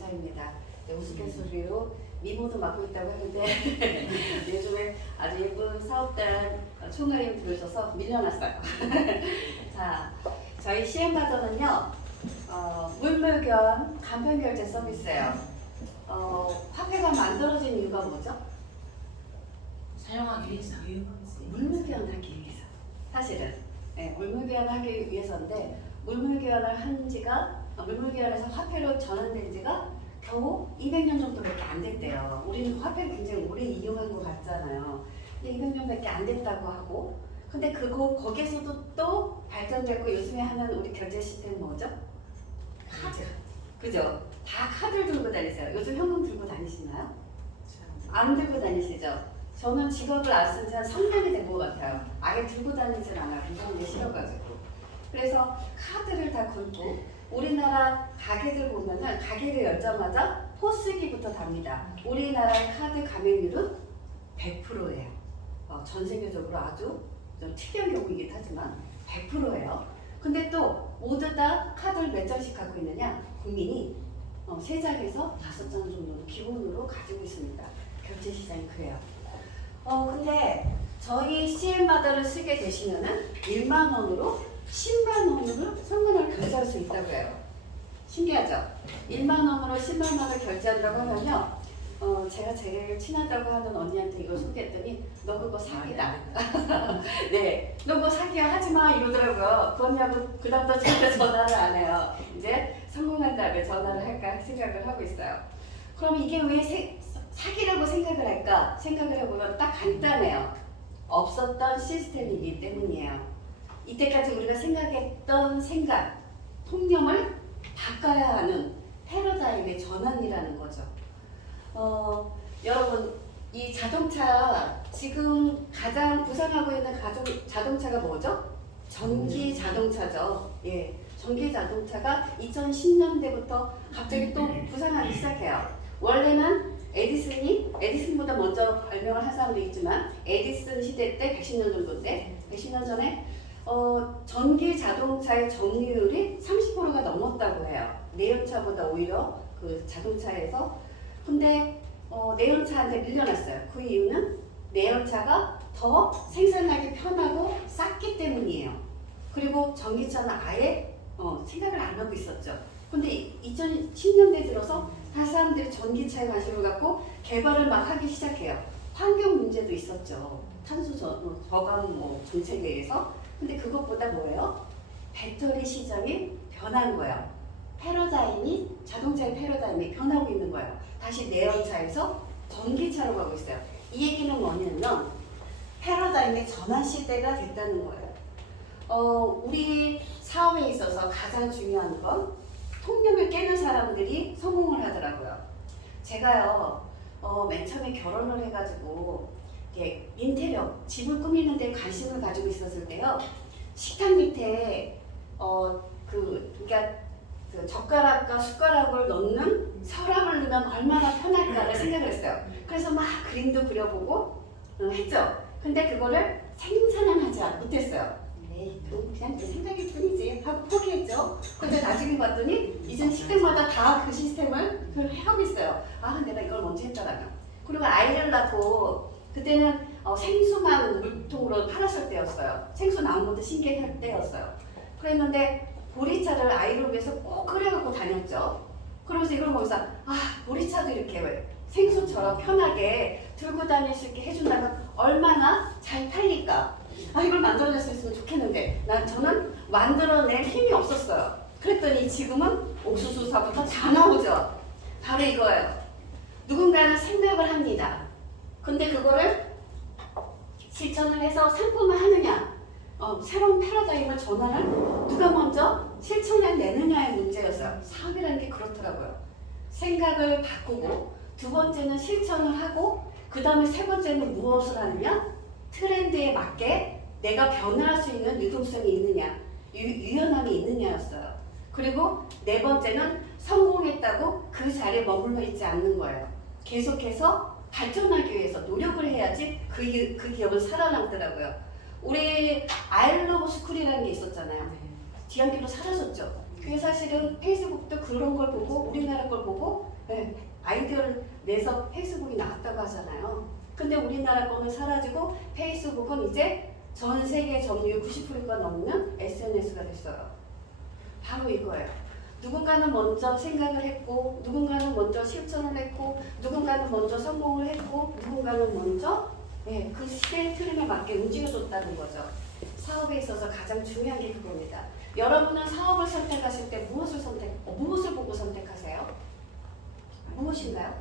이사입니다. 네, 우스갯소리로 미모도 맡고 있다고 하는데 요즘에 아주 예쁜 사업단 총괄님 들으셔서 밀려났어요. 자, 저희 CM마더는요 물물교환 간편결제 서비스예요. 화폐가 만들어진 이유가 뭐죠? 사용하기 위해서. 물물교환하기 위해서. 사실은 네, 물물교환하기 위해서인데 물물교환해서 화폐로 전환된 지가 겨우 200년 정도밖에 안 됐대요. 우리는 화폐를 굉장히 오래 이용한 것 같잖아요. 근데 200년밖에 안 됐다고 하고, 근데 거기에서도 또 발전됐고 요즘에 하는 우리 결제 시스템 뭐죠? 카드. 그죠? 다 카드를 들고 다니세요. 요즘 현금 들고 다니시나요? 안 들고 다니시죠? 저는 지갑을 안 쓴 지 한 3년이 된 것 같아요. 아예 들고 다니질 않아요. 무거운 게 싫어가지고. 그래서 카드를 다 걸고, 우리나라 가게들 보면은 가게를 열자마자 포스기부터 답니다. 우리나라의 카드 가맹률은 100%예요. 전 세계적으로 아주 좀 특이한 경우이긴 하지만 100%예요. 근데 또 모두 다 카드를 몇 장씩 갖고 있느냐? 국민이 3장에서 5장 정도는 기본으로 가지고 있습니다. 결제 시장이 그래요. 근데 저희 CM마더를 쓰게 되시면은 1만 원으로 10만 원으로 현금을 결제할 수 있다고 해요. 신기하죠? 1만 원으로 10만 원을 결제한다고 하면요. 제가 제일 친하다고 하는 언니한테 이걸 소개했더니 너 그거 사기다. 네, 너 그거 사기야 하지마 이러더라고요. 그 언니하고 그 다음부터 저한테 전화를 안 해요. 이제 성공한 다음에 전화를 할까 생각을 하고 있어요. 그럼 이게 왜 사기라고 생각을 할까? 생각을 해보면 딱 간단해요. 없었던 시스템이기 때문이에요. 이때까지 우리가 생각했던 생각, 통념을 바꿔야 하는 패러다임의 전환이라는 거죠. 여러분, 이 자동차 지금 가장 부상하고 있는 자동차가 뭐죠? 전기 자동차죠. 예, 전기 자동차가 2010년대부터 갑자기 또 부상하기 시작해요. 원래는 에디슨보다 먼저 발명을 한 사람도 있지만 에디슨 시대 때 110년 정도인데 110년 전에 전기 자동차의 점유율이 30%가 넘었다고 해요. 내연차보다 오히려 그 자동차에서. 근데 내연차한테 밀려났어요. 그 이유는 내연차가 더 생산하기 편하고 쌌기 때문이에요. 그리고 전기차는 아예 생각을 안 하고 있었죠. 근데 2010년대 들어서 다시 사람들이 전기차에 관심을 갖고 개발을 막 하기 시작해요. 환경 문제도 있었죠. 탄소 저감 정책에 의해서. 근데 그것보다 뭐예요? 배터리 시장이 변한 거예요. 자동차의 패러다임이 변하고 있는 거예요. 다시 내연차에서 전기차로 가고 있어요. 이 얘기는 뭐냐면 패러다임의 전환 시대가 됐다는 거예요. 우리 사업에 있어서 가장 중요한 건 통념을 깨는 사람들이 성공을 하더라고요. 제가요, 맨 처음에 결혼을 해가지고 인테리어, 집을 꾸미는 데 관심을 가지고 있었을 때요, 식탁 밑에 그러니까 그 젓가락과 숟가락을 넣는 서랍을 넣으면 얼마나 편할까를 생각을 했어요. 그래서 막 그림도 그려보고 했죠. 근데 그거를 생산은 하지 못했어요. 그냥 내 생각일 뿐이지 하고 포기했죠. 근데 나중에 봤더니 이젠 식당마다 다 그 시스템을 하고 있어요. 아, 내가 이걸 먼저 했더라면. 그리고 아이를 낳고 그때는 생수만 물통으로 팔았을 때였어요. 생수 나온 것도 신기할 때였어요. 그랬는데 보리차를 아이를 위해서 꼭 끓여갖고 다녔죠. 그러면서 이걸 보면서 보리차도 이렇게 생수처럼 편하게 들고 다닐 수 있게 해준다면 얼마나 잘 팔릴까. 이걸 만들어낼 수 있으면 좋겠는데 저는 만들어낼 힘이 없었어요. 그랬더니 지금은 옥수수사부터 다 나오죠. 바로 이거예요. 누군가는 생각을 합니다. 근데 그거를 실천을 해서 상품을 하느냐, 새로운 패러다임을 전환을 누가 먼저 실천해 내느냐의 문제였어요. 사업이라는 게 그렇더라고요. 생각을 바꾸고, 두 번째는 실천을 하고, 그 다음에 세 번째는 무엇을 하느냐? 트렌드에 맞게 내가 변화할 수 있는 유동성이 있느냐, 유연함이 있느냐였어요. 그리고 네 번째는 성공했다고 그 자리에 머물러 있지 않는 거예요. 계속해서 발전하기 위해서 노력을 해야지 그 기업은 살아남더라고요. 우리 아이러브 스쿨이라는 게 있었잖아요. 뒤안길로 사라졌죠. 그게 사실은 페이스북도 그런 걸 보고 우리나라 걸 보고 아이디어를 내서 페이스북이 나왔다고 하잖아요. 근데 우리나라 거는 사라지고 페이스북은 이제 전 세계 점유율 90%가 넘는 SNS가 됐어요. 바로 이거예요. 누군가는 먼저 생각을 했고, 누군가는 먼저 실천을 했고, 누군가는 먼저 성공을 했고, 누군가는 먼저 그 시대의 흐름에 맞게 움직여줬다는 거죠. 사업에 있어서 가장 중요한 게 그겁니다. 여러분은 사업을 선택하실 때 무엇을 보고 선택하세요? 무엇인가요?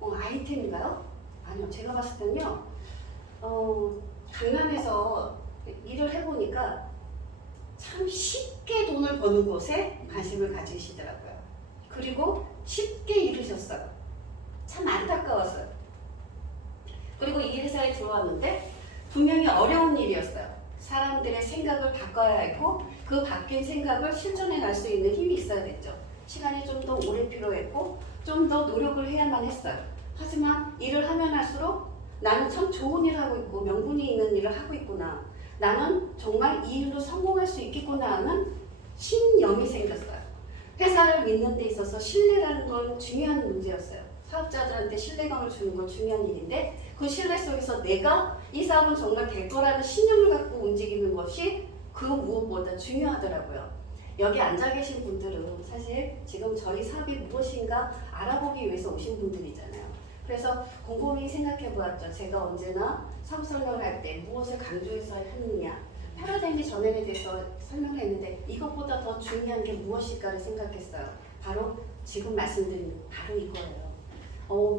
아이템인가요? 아니요. 제가 봤을 때는요. 강남에서 일을 해보니까 참 쉽게 돈을 버는 곳에 관심을 가지시더라고요. 그리고 쉽게 이루셨어요. 참 안타까웠어요. 그리고 이 회사에 들어왔는데 분명히 어려운 일이었어요. 사람들의 생각을 바꿔야 했고 그 바뀐 생각을 실천해 낼 수 있는 힘이 있어야 됐죠. 시간이 좀 더 오래 필요했고 좀 더 노력을 해야만 했어요. 하지만 일을 하면 할수록 나는 참 좋은 일을 하고 있고 명분이 있는 일을 하고 있구나. 나는 정말 이 일로 성공할 수 있겠구나 하는 신념이 생겼어요. 회사를 믿는 데 있어서 신뢰라는 건 중요한 문제였어요. 사업자들한테 신뢰감을 주는 건 중요한 일인데 그 신뢰 속에서 내가 이 사업은 정말 될 거라는 신념을 갖고 움직이는 것이 그 무엇보다 중요하더라고요. 여기 앉아 계신 분들은 사실 지금 저희 사업이 무엇인가 알아보기 위해서 오신 분들이잖아요. 그래서 곰곰이 생각해 보았죠. 제가 언제나 사업 설명을 할 때 무엇을 강조해서 했느냐. 패러다임이 전환에 대해서 설명을 했는데 이것보다 더 중요한 게 무엇일까를 생각했어요. 바로 지금 말씀드린 바로 이거예요.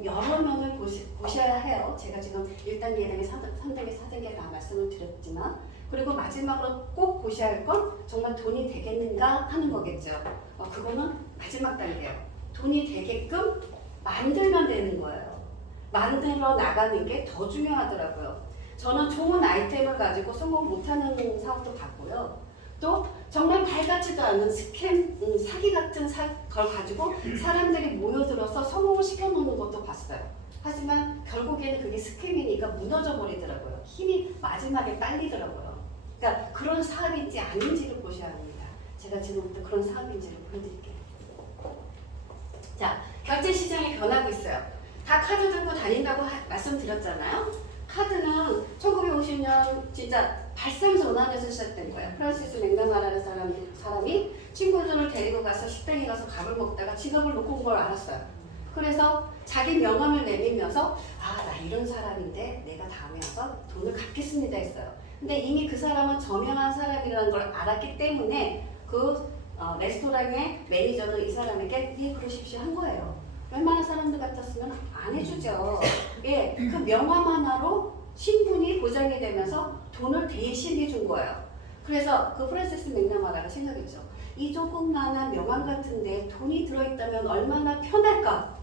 여러 면을 보셔야 해요. 제가 지금 1단계, 2단계, 3단계, 4단계 다 말씀을 드렸지만 그리고 마지막으로 꼭 보셔야 할 건 정말 돈이 되겠는가 하는 거겠죠. 그거는 마지막 단계예요. 돈이 되게끔 만들면 되는 거예요. 만들어 나가는 게 더 중요하더라고요. 저는 좋은 아이템을 가지고 성공 못하는 사업도 봤고요. 또 정말 말 같지도 않은 스캠, 사기 같은 걸 가지고 사람들이 모여들어서 성공을 시켜놓는 것도 봤어요. 하지만 결국에는 그게 스캠이니까 무너져 버리더라고요. 힘이 마지막에 빨리더라고요. 그러니까 그런 사업인지 아닌지를 보셔야 합니다. 제가 지금부터 그런 사업인지를 보여드릴게요. 자, 결제 시장이 변하고 있어요. 다 카드 들고 다닌다고 말씀드렸잖아요. 카드는 1950년 진짜 발상 전환에서 시작된 거예요. 프란시스 맥나마라는 사람이 친구들을 데리고 가서 식당에 가서 밥을 먹다가 지갑을 놓고 온 걸 알았어요. 그래서 자기 명함을 내밀면서 나 이런 사람인데 내가 다음에 와서 돈을 갚겠습니다 했어요. 근데 이미 그 사람은 저명한 사람이라는 걸 알았기 때문에 그 레스토랑의 매니저는 이 사람에게 그러십시오 한 거예요. 웬만한 사람들 같았으면 안 해주죠. 그 명함 하나로 신분이 보장이 되면서 돈을 대신 해준 거예요. 그래서 그 프란시스 맥나마라가 생각했죠. 이 조그마한 명함 같은데 돈이 들어있다면 얼마나 편할까?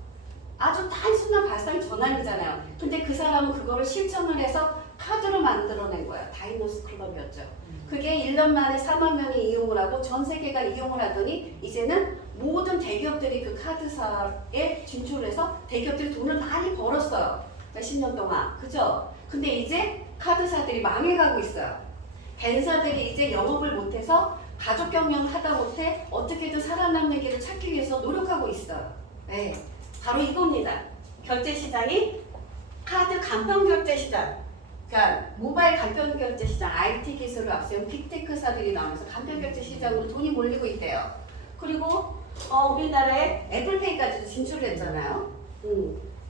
아주 단순한 발상 전환이잖아요. 근데 그 사람은 그거를 실천을 해서 카드로 만들어낸 거예요. 다이너스 클럽이었죠. 그게 1년 만에 4만 명이 이용을 하고 전 세계가 이용을 하더니 이제는 모든 대기업들이 그 카드사에 진출해서 대기업들이 돈을 많이 벌었어요. 몇십 년 동안. 그죠? 근데 이제 카드사들이 망해가고 있어요. 벤사들이 이제 영업을 못해서 가족 경영을 하다 못해 어떻게든 살아남는 길을 찾기 위해서 노력하고 있어요. 네, 바로 이겁니다. 결제 시장이 카드 간편 결제 시장. 그러니까 모바일 간편 결제 시장, IT 기술을 앞세운 빅테크사들이 나오면서 간편 결제 시장으로 돈이 몰리고 있대요. 그리고 우리나라에 애플페이까지도 진출을 했잖아요.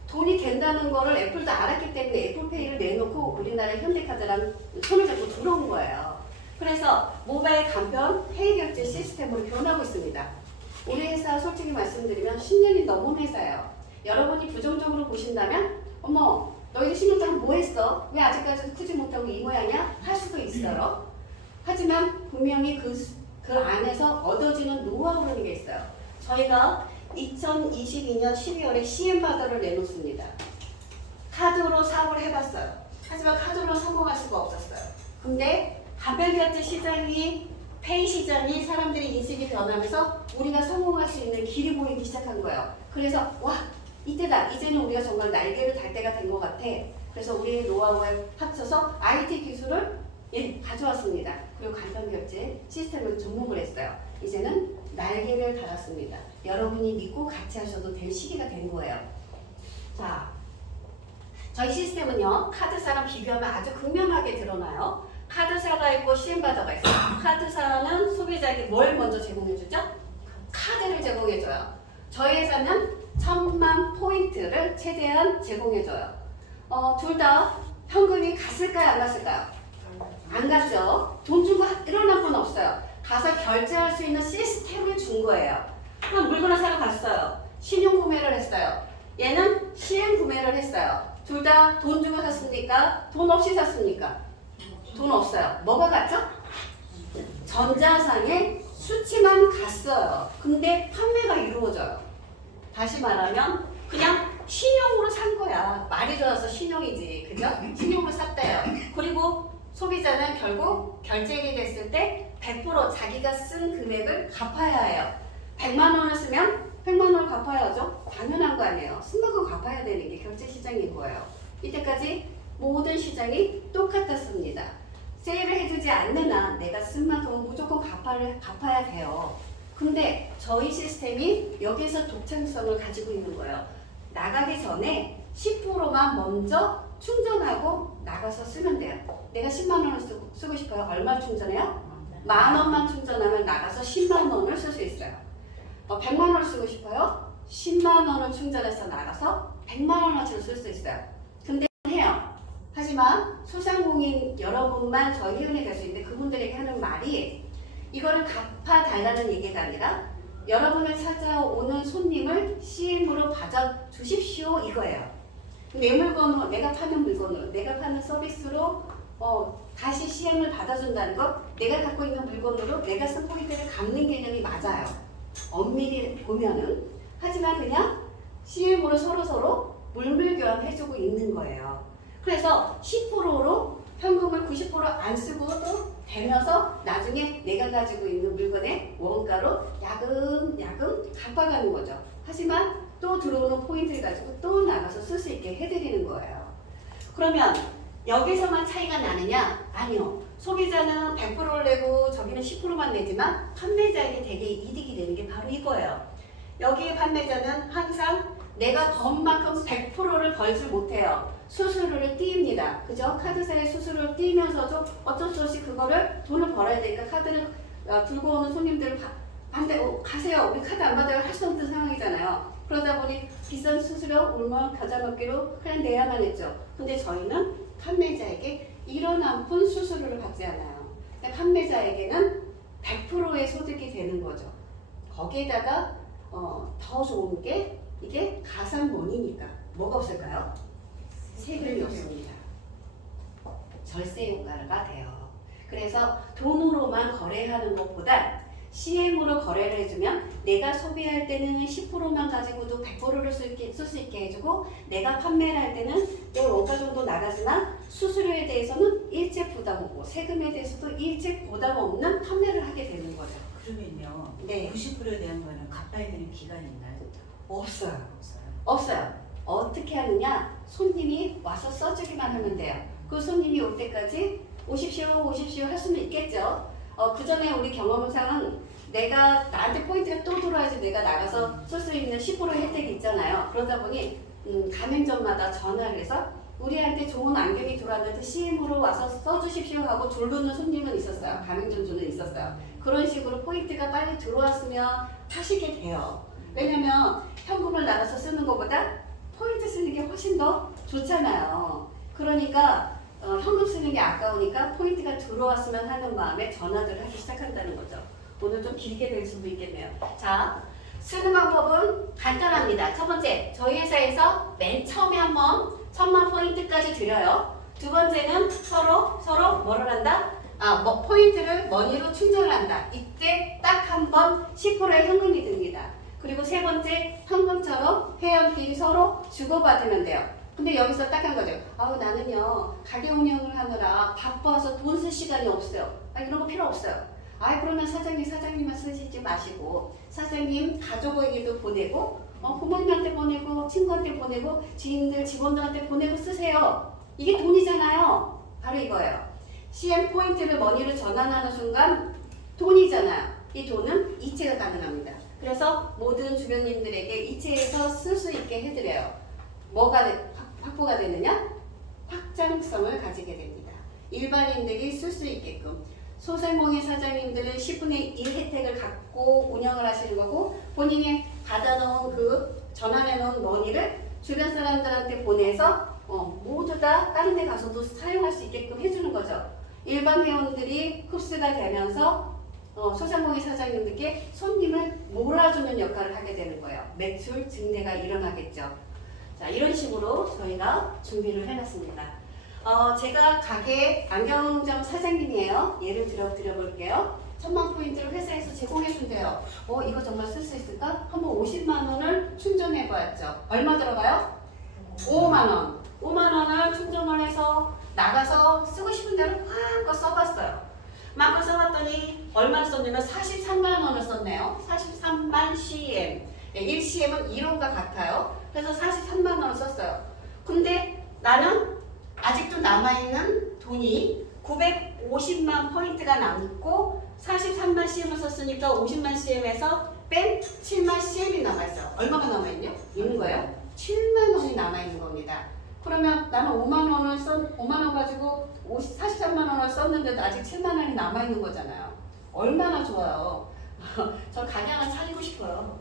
돈이 된다는 거를 애플도 알았기 때문에 애플페이를 내놓고 우리나라의 현대카드랑 손을 잡고 들어온 거예요. 그래서 모바일 간편 페이 결제 시스템으로 변하고 있습니다. 우리 회사 솔직히 말씀드리면 10년이 넘은 회사예요. 여러분이 부정적으로 보신다면 어머 너희들 10년 동안 뭐 했어? 왜 아직까지도 크지 못하고 이 모양이야? 할 수도 있어요. 하지만 분명히 그 안에서 얻어지는 노하우라는 게 있어요. 저희가 2022년 12월에 CM바더를 내놓습니다. 카드로 사업을 해봤어요. 하지만 카드로 성공할 수가 없었어요. 근데 간편결제 시장이 페이 시장이 사람들의 인식이 변하면서 우리가 성공할 수 있는 길이 보이기 시작한 거예요. 그래서 와 이때다. 이제는 우리가 정말 날개를 달 때가 된 것 같아. 그래서 우리의 노하우에 합쳐서 IT 기술을 가져왔습니다. 그리고 간편결제 시스템을 접목을 했어요. 이제는 날개를 달았습니다. 여러분이 믿고 같이 하셔도 될 시기가 된 거예요. 자, 저희 시스템은요, 카드사랑 비교하면 아주 극명하게 드러나요. 카드사가 있고 CM바더가 있어요. 카드사는 소비자에게 뭘 먼저 제공해주죠? 카드를 제공해줘요. 저희 회사는 1000만 포인트를 최대한 제공해줘요. 둘 다 현금이 갔을까요? 안 갔을까요? 안 갔죠. 돈 주고 일어날 건 없어요. 가서 결제할 수 있는 시스템을 준 거예요. 그럼 물건을 사러 갔어요. 신용 구매를 했어요. 얘는 CM 구매를 했어요. 둘 다 돈 주고 샀습니까? 돈 없이 샀습니까? 돈 없어요. 뭐가 갔죠? 전자상의 수치만 갔어요. 근데 판매가 이루어져요. 다시 말하면 그냥 신용으로 산 거야. 말이 좋아서 신용이지. 그죠? 신용으로 샀대요. 그리고 소비자는 결국 결제액이 됐을 때 100% 자기가 쓴 금액을 갚아야 해요. 100만 원을 쓰면 100만 원을 갚아야죠. 당연한 거 아니에요. 쓴 만큼 갚아야 되는 게 결제 시장인 거예요. 이때까지 모든 시장이 똑같았습니다. 세일을 해주지 않는 한 내가 쓴 만큼은 무조건 갚아야 돼요. 근데 저희 시스템이 여기서 독창성을 가지고 있는 거예요. 나가기 전에 10%만 먼저 충전하고 나가서 쓰면 돼요. 내가 10만 원을 쓰고 싶어요. 얼마 충전해요? 10,000원만 충전하면 나가서 10만 원을 쓸 수 있어요. 100만 원을 쓰고 싶어요? 10만 원을 충전해서 나가서 100만 원어치를 쓸 수 있어요. 근데 해요. 하지만 소상공인 여러분만 저희 회원이 될 수 있는데 그분들에게 하는 말이 이거를 갚아달라는 얘기가 아니라 여러분을 찾아오는 손님을 CM으로 받아주십시오 이거예요. 내 물건으로, 내가 파는 물건으로, 내가 파는 서비스로 다시 CM을 받아준다는 것, 내가 갖고 있는 물건으로 내가 쓴 포인트를 갚는 개념이 맞아요. 엄밀히 보면은. 하지만 그냥 CM으로 서로 물물교환 해주고 있는 거예요. 그래서 10%로 현금을 90% 안 쓰고도 되면서 나중에 내가 가지고 있는 물건의 원가로 야금야금 갚아가는 거죠. 하지만 또 들어오는 포인트를 가지고 또 나가서 쓸 수 있게 해드리는 거예요. 그러면 여기서만 차이가 나느냐? 아니요. 소비자는 100%를 내고 저기는 10%만 내지만 판매자에게 되게 이득이 되는 게 바로 이거예요. 여기 판매자는 항상 내가 번 만큼 100%를 벌지 못해요. 수수료를 띄웁니다. 그죠? 카드사의 수수료를 띄면서도 어쩔 수 없이 그거를 돈을 벌어야 되니까 카드를 들고 오는 손님들을 반대 가세요. 우리 카드 안 받아요. 할 수 없는 상황이잖아요. 그러다 보니 비싼 수수료 울면 겨자 먹기로 그냥 내야만 했죠. 근데 저희는 판매자에게 이런 한 푼 수수료를 받지 않아요. 근데 판매자에게는 100%의 소득이 되는 거죠. 거기에다가 더 좋은 게 이게 가상원이니까 뭐가 없을까요? 세금이 없습니다. 절세 효과가 돼요. 그래서 돈으로만 거래하는 것보다 CM으로 거래를 해주면 내가 소비할 때는 10%만 가지고도 100%를 쓸 수 있게 해주고 내가 판매를 할 때는 또 원가 정도 나가지만 수수료에 대해서는 일체 부담 없고 세금에 대해서도 일체 부담 없는 판매를 하게 되는 거죠. 그러면요. 네. 90%에 대한 거는 갚아야 되는 기간이 있나요? 없어요. 없어요. 없어요. 어떻게 하느냐? 손님이 와서 써주기만 하면 돼요. 그 손님이 올 때까지 오십시오 할 수는 있겠죠. 그 전에 우리 경험상은 내가 나한테 포인트가 또 들어와야지 내가 나가서 쓸 수 있는 10% 혜택이 있잖아요. 그러다 보니 가맹점마다 전화를 해서 우리한테 좋은 안경이 들어왔는데 CM으로 와서 써주십시오 하고 졸르는 손님은 있었어요. 가맹점주는 있었어요. 그런 식으로 포인트가 빨리 들어왔으면 하시게 돼요. 왜냐면 현금을 나가서 쓰는 것보다 포인트 쓰는 게 훨씬 더 좋잖아요. 그러니까 현금 쓰는 게 아까우니까 포인트가 들어왔으면 하는 마음에 전화를 하기 시작한다는 거죠. 오늘 좀 길게 될 수도 있겠네요. 자, 쓰는 방법은 간단합니다. 첫 번째, 저희 회사에서 맨 처음에 한번 1000만 포인트까지 드려요. 두 번째는 서로 뭐를 한다? 포인트를 머니로 충전을 한다. 이때 딱 한 번 10%의 현금이 듭니다. 그리고 세 번째, 현금처럼 회원끼리 서로 주고받으면 돼요. 근데 여기서 딱 한 거죠. 나는요, 가게 운영을 하느라 바빠서 돈 쓸 시간이 없어요. 이런 거 필요 없어요. 그러면 사장님만 쓰시지 마시고, 사장님 가족에게도 보내고, 부모님한테 보내고, 친구한테 보내고, 지인들, 직원들한테 보내고 쓰세요. 이게 돈이잖아요. 바로 이거예요. CM 포인트를 머니로 전환하는 순간 돈이잖아요. 이 돈은 이체가 가능합니다. 그래서 모든 주변인들에게 이체해서 쓸 수 있게 해드려요. 뭐가 확보가 되느냐? 확장성을 가지게 됩니다. 일반인들이 쓸 수 있게끔. 소상공인 사장님들은 10분의 1 혜택을 갖고 운영을 하시는 거고, 본인이 받아놓은 그 전환해놓은 머니를 주변 사람들한테 보내서 모두 다 다른 데 가서도 사용할 수 있게끔 해주는 거죠. 일반 회원들이 흡수가 되면서 소상공인 사장님들께 손님을 몰아주는 역할을 하게 되는 거예요. 매출 증대가 일어나겠죠. 자, 이런 식으로 저희가 준비를 해놨습니다. 제가 가게 안경점 사장님이에요. 예를 드려볼게요. 1000만 포인트를 회사에서 제공해준대요. 이거 정말 쓸 수 있을까? 한번 50만 원을 충전해봤죠. 얼마 들어가요? 5만 원. 5만 원을 충전을 해서 나가서 쓰고 싶은 대로 마음껏 써봤어요. 마음껏 써봤더니 얼마를 썼냐면 43만 원을 썼네요. 43만 CM. 1CM은 1원과 같아요. 그래서 43만 원을 썼어요. 근데 나는 아직도 남아있는 돈이 950만 포인트가 남고 43만 CM을 썼으니까 50만 CM에서 뺀 7만 CM이 남아있어요. 얼마가 남아있냐? 있는 거예요? 7만 원이 남아있는 겁니다. 그러면 나는 5만 원 가지고 43만 원을 썼는데도 아직 7만 원이 남아있는 거잖아요. 얼마나 좋아요. 저 가게 하나 차리고 싶어요.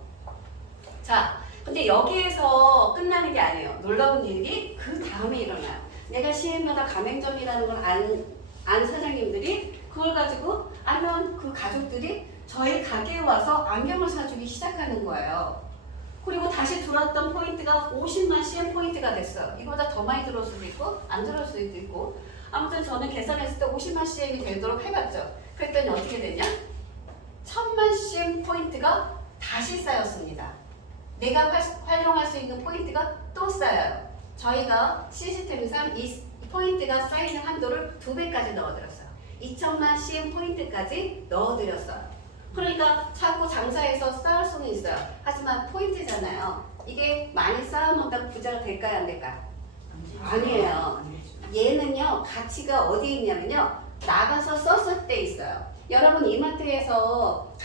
자, 근데 여기에서 끝나는 게 아니에요. 놀라운 일이 그 다음에 일어나요. 내가 CM마다 가맹점이라는 걸 안 사장님들이 그걸 가지고 아니면 그 가족들이 저희 가게에 와서 안경을 사주기 시작하는 거예요. 그리고 다시 들어왔던 포인트가 50만 CM 포인트가 됐어요. 이거보다 더 많이 들어올 수도 있고 안 들어올 수도 있고, 아무튼 저는 계산했을 때 50만 CM이 되도록 해봤죠. 그랬더니 어떻게 되냐? 1000만 CM 포인트가 다시 쌓였습니다. 내가 활용할 수 있는 포인트가 또 쌓여요. 저희가 시스템상 이 포인트가 쌓이는 한도를 2배까지 넣어드렸어요. 2000만 CM 포인트까지 넣어드렸어요. 그러니까 자꾸 장사해서 쌓을 수는 있어요. 하지만 포인트잖아요. 이게 많이 쌓아놓는다고 부자가 될까요, 안 될까요? 아니에요. 얘는요, 가치가 어디에 있냐면요, 나가서 썼을 때 있어요. 여러분 이마트에서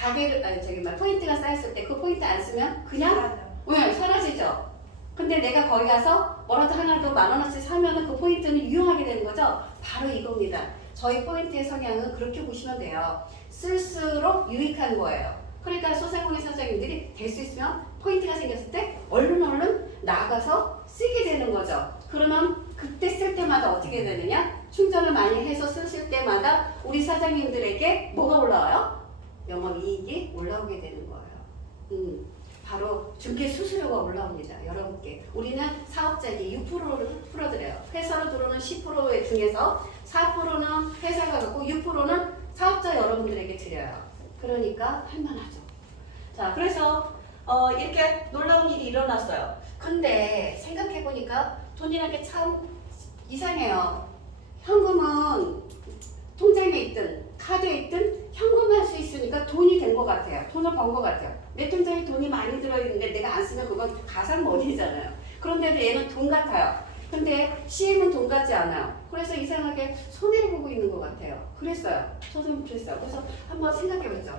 포인트가 쌓였을 때 그 포인트 안 쓰면 그냥 사라지죠. 근데 내가 거기 가서 뭐라도 하나 더 10,000원어치 사면은 그 포인트는 유용하게 되는 거죠. 바로 이겁니다. 저희 포인트의 성향은 그렇게 보시면 돼요. 쓸수록 유익한 거예요. 그러니까 소상공인 사장님들이 될 수 있으면 포인트가 생겼을 때 얼른 나가서 쓰게 되는 거죠. 그러면 그때 쓸 때마다 어떻게 되느냐? 충전을 많이 해서 쓰실 때마다 우리 사장님들에게 뭐가 올라와요? 영업이익이 올라오게 되는 거예요. 바로 중개 수수료가 올라옵니다. 여러분께. 우리는 사업자에게 6%를 풀어드려요. 회사로 들어오는 10% 중에서 4%는 회사가 갖고 6%는 사업자 여러분들에게 드려요. 그러니까 할만하죠. 자, 그래서 이렇게 놀라운 일이 일어났어요. 근데 생각해보니까 돈이라는 게 참 이상해요. 현금은 통장에 있든 카드에 있든 현금할 수 있으니까 돈이 된 것 같아요. 돈을 번 것 같아요. 내 통장에 돈이 많이 들어있는데 내가 안 쓰면 그건 가상머리잖아요. 그런데도 얘는 돈 같아요. 근데 CM은 돈 같지 않아요. 그래서 이상하게 손해를 보고 있는 것 같아요. 그랬어요. 저도 그랬어요. 그래서 한번 생각해보죠.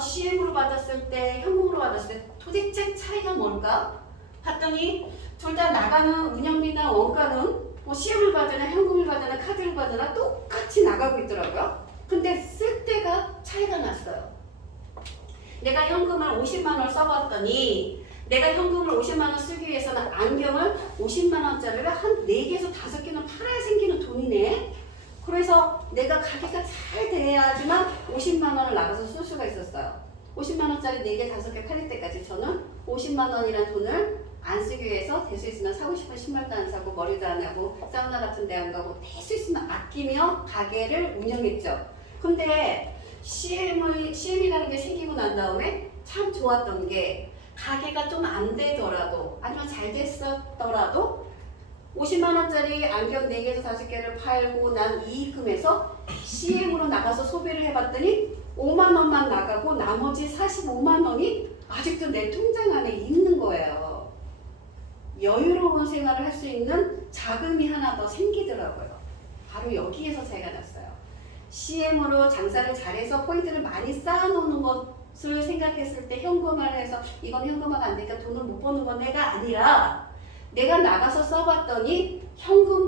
CM으로 받았을 때, 현금으로 받았을 때 도대체 차이가 뭘까? 봤더니 둘 다 나가는 운영비나 원가는 CM을 받으나 현금을 받으나 카드를 받으나 똑같이 나가고 있더라고요. 근데 쓸 때가 차이가 났어요. 내가 현금을 50만 원을 써봤더니 내가 현금을 50만 원 쓰기 위해서는 안경을 50만 원짜리를 한 4개에서 5개는 팔아야 생기는 돈이네. 그래서 내가 가게가 잘 돼야지만 50만 원을 나가서 쓸 수가 있었어요. 50만 원짜리 4개, 5개 팔릴 때까지 저는 50만 원이라는 돈을 안 쓰기 위해서 될 수 있으면 사고 싶은 신발도 안 사고 머리도 안 하고 사우나 같은 데 안 가고 될 수 있으면 아끼며 가게를 운영했죠. 근데 CM이라는 게 생기고 난 다음에 참 좋았던 게 가게가 좀 안 되더라도 아니면 잘 됐었더라도 50만 원짜리 안경 4개에서 5개를 팔고 난 이익금에서 CM으로 나가서 소비를 해봤더니 5만 원만 나가고 나머지 45만 원이 아직도 내 통장 안에 있는 거예요. 여유로운 생활을 할 수 있는 자금이 하나 더 생기더라고요. 바로 여기에서 차이가 났어요. CM으로 장사를 잘해서 포인트를 많이 쌓아놓는 것 술 생각했을 때 현금화를 해서 이건 현금화가 안 되니까 돈을 못 버는 건 내가 아니라 내가 나가서 써봤더니 현금의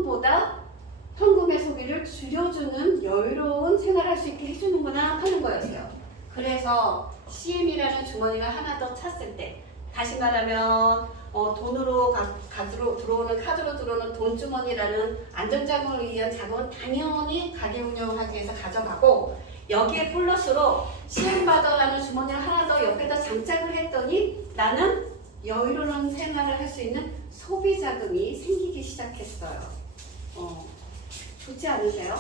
소비를 줄여주는 여유로운 생활을 할 수 있게 해주는구나 하는 거였어요. 그래서 CM이라는 주머니를 하나 더 찼을 때 다시 말하면 돈으로 들어오는 카드로 들어오는 돈주머니라는 안전자금을 위한 자금은 당연히 가게 운영하기 위해서 가져가고 여기에 플러스로 CM받아라는 주머니를 하나 더 옆에다 장착을 했더니 나는 여유로운 생활을 할 수 있는 소비 자금이 생기기 시작했어요. 좋지 않으세요?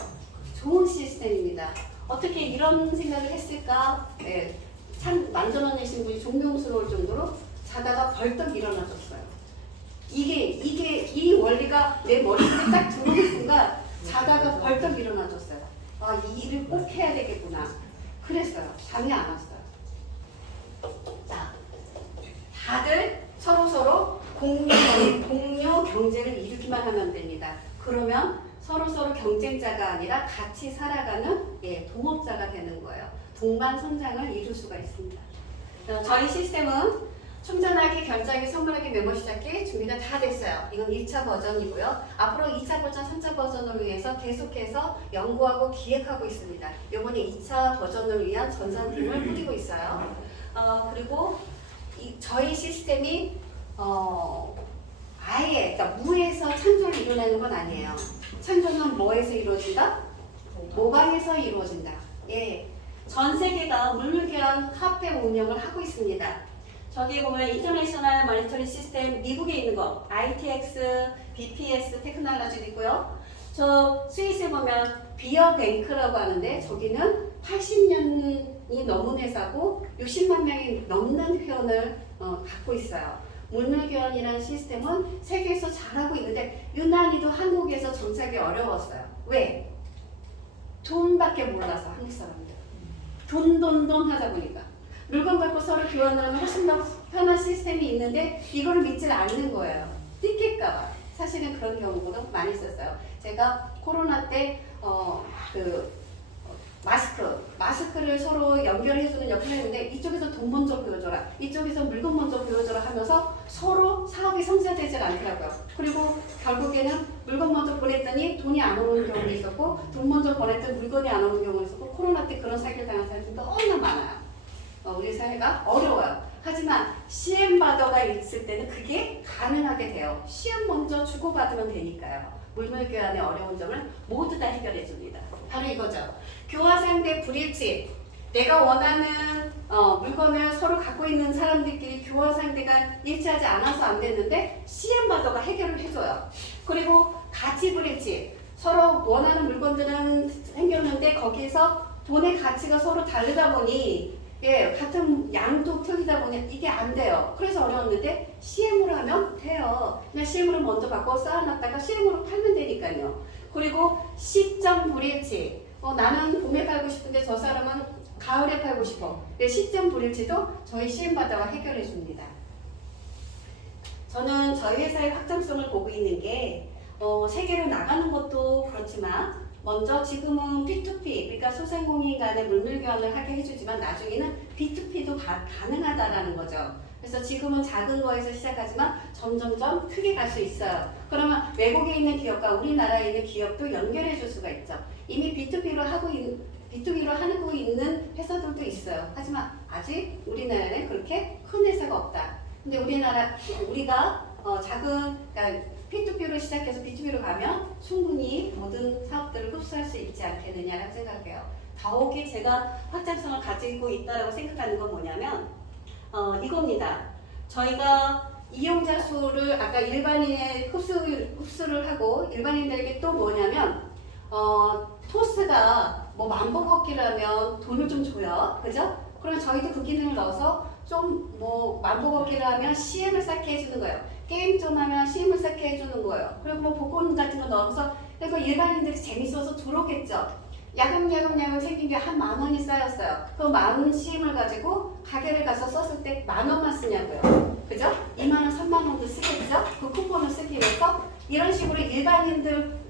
좋은 시스템입니다. 어떻게 이런 생각을 했을까? 네, 참 만들어내신 분이 존경스러울 정도로 자다가 벌떡 일어나셨어요. 이 원리가 내 머릿속에 딱 들어오는 순간 자다가 벌떡 일어나셨어요. 아, 이 일을 꼭 해야 되겠구나. 그랬어요. 잠이 안 왔어요. 자, 다들 서로 공유 경쟁을 일으키만 하면 됩니다. 그러면 서로 경쟁자가 아니라 같이 살아가는 동업자가 되는 거예요. 동반 성장을 이룰 수가 있습니다. 저희 시스템은 충전하기, 결제하기, 선물하기, 메모 시작기 준비가 다 됐어요. 이건 1차 버전이고요. 앞으로 2차 버전, 3차 버전을 위해서 계속해서 연구하고 기획하고 있습니다. 이번에 2차 버전을 위한 전산팀을 꾸리고 있어요. 그리고 저희 시스템이 아예 그러니까 무에서 창조를 이뤄내는 건 아니에요. 창조는 뭐에서 이루어진다? 모방에서 이루어진다. 예, 전 세계가 물물교환 화폐 운영을 하고 있습니다. 저기 보면 인터내셔널 모니터링 시스템 미국에 있는 거 ITX, BPS 테크놀로지도 있고요. 저 스위스에 보면 비어뱅크라고 하는데 저기는 80년이 넘은 회사고 60만 명이 넘는 회원을 갖고 있어요. 물물교환이라는 시스템은 세계에서 잘하고 있는데 유난히도 한국에서 정착이 어려웠어요. 왜? 돈밖에 몰라서 한국 사람들. 돈 하다 보니까. 물건 갖고 서로 교환을 하면 훨씬 더 편한 시스템이 있는데 이거를 믿질 않는 거예요. 뜯길까봐. 사실은 그런 경우도 많이 있었어요. 제가 코로나 때 마스크를 서로 연결해주는 역할을 했는데 이쪽에서 돈 먼저 보여줘라, 이쪽에서 물건 먼저 보여줘라 하면서 서로 사업이 성사되질 않더라고요. 그리고 결국에는 물건 먼저 보냈더니 돈이 안 오는 경우도 있었고 돈 먼저 보냈더니 물건이 안 오는 경우도 있었고 코로나 때 그런 사기를 당한 사람들이 너무나 많아요. 우리 사회가 어려워요. 하지만 CM바더가 있을 때는 그게 가능하게 돼요. CM 먼저 주고받으면 되니까요. 물물교환의 어려운 점을 모두 다 해결해 줍니다. 바로 이거죠. 교화상대 불일치. 내가 원하는 물건을 서로 갖고 있는 사람들끼리 교화상대가 일치하지 않아서 안 됐는데 CM바더가 해결을 해줘요. 그리고 가치 불일치. 서로 원하는 물건들은 생겼는데 거기에서 돈의 가치가 서로 다르다 보니 같은 양도 틀리다 보니 이게 안 돼요. 그래서 어려웠는데 CM으로 하면 돼요. 그냥 CM으로 먼저 받고 쌓아놨다가 CM으로 팔면 되니까요. 그리고 시점 불일치. 나는 봄에 팔고 싶은데 저 사람은 가을에 팔고 싶어. 시점 불일치도 저희 CM바다가 해결해 줍니다. 저는 저희 회사의 확장성을 보고 있는 게 세계로 나가는 것도 그렇지만 먼저 지금은 P2P, 그러니까 소상공인 간의 물물교환을 하게 해주지만 나중에는 B2P도 가능하다라는 거죠. 그래서 지금은 작은 거에서 시작하지만 점점점 크게 갈 수 있어요. 그러면 외국에 있는 기업과 우리나라에 있는 기업도 연결해 줄 수가 있죠. 이미 B2B로 하고 있는 회사들도 있어요. 하지만 아직 우리나라는 그렇게 큰 회사가 없다. 근데 우리가 그러니까 P2P로 시작해서 B2B로 가면 충분히 모든 사업들을 흡수할 수 있지 않겠느냐라고 생각해요. 더욱이 제가 확장성을 가지고 있다고 생각하는 건 뭐냐면 이겁니다. 저희가 이용자 수를 아까 일반인의 흡수를 하고 일반인들에게 또 뭐냐면 토스가 뭐 만보 걷기라면 돈을 좀 줘요. 그죠? 그러면 저희도 그 기능을 넣어서 좀 뭐 만보 걷기를 하면 CM을 쌓게 해주는 거예요. 게임 좀 하면 CM을 쌓게 해주는 거예요. 그리고 뭐 복권 같은 거 넣어서 그러니까 일반인들이 재밌어서 들어오겠죠. 야금야금 생긴 게 한 10,000원이 쌓였어요. 그 10,000원 CM을 가지고 가게를 가서 썼을 때 10,000원만 쓰냐고요. 그죠? 20,000원, 30,000원도 쓰겠죠? 그 쿠폰을 쓰기 위해서 이런 식으로 일반인들을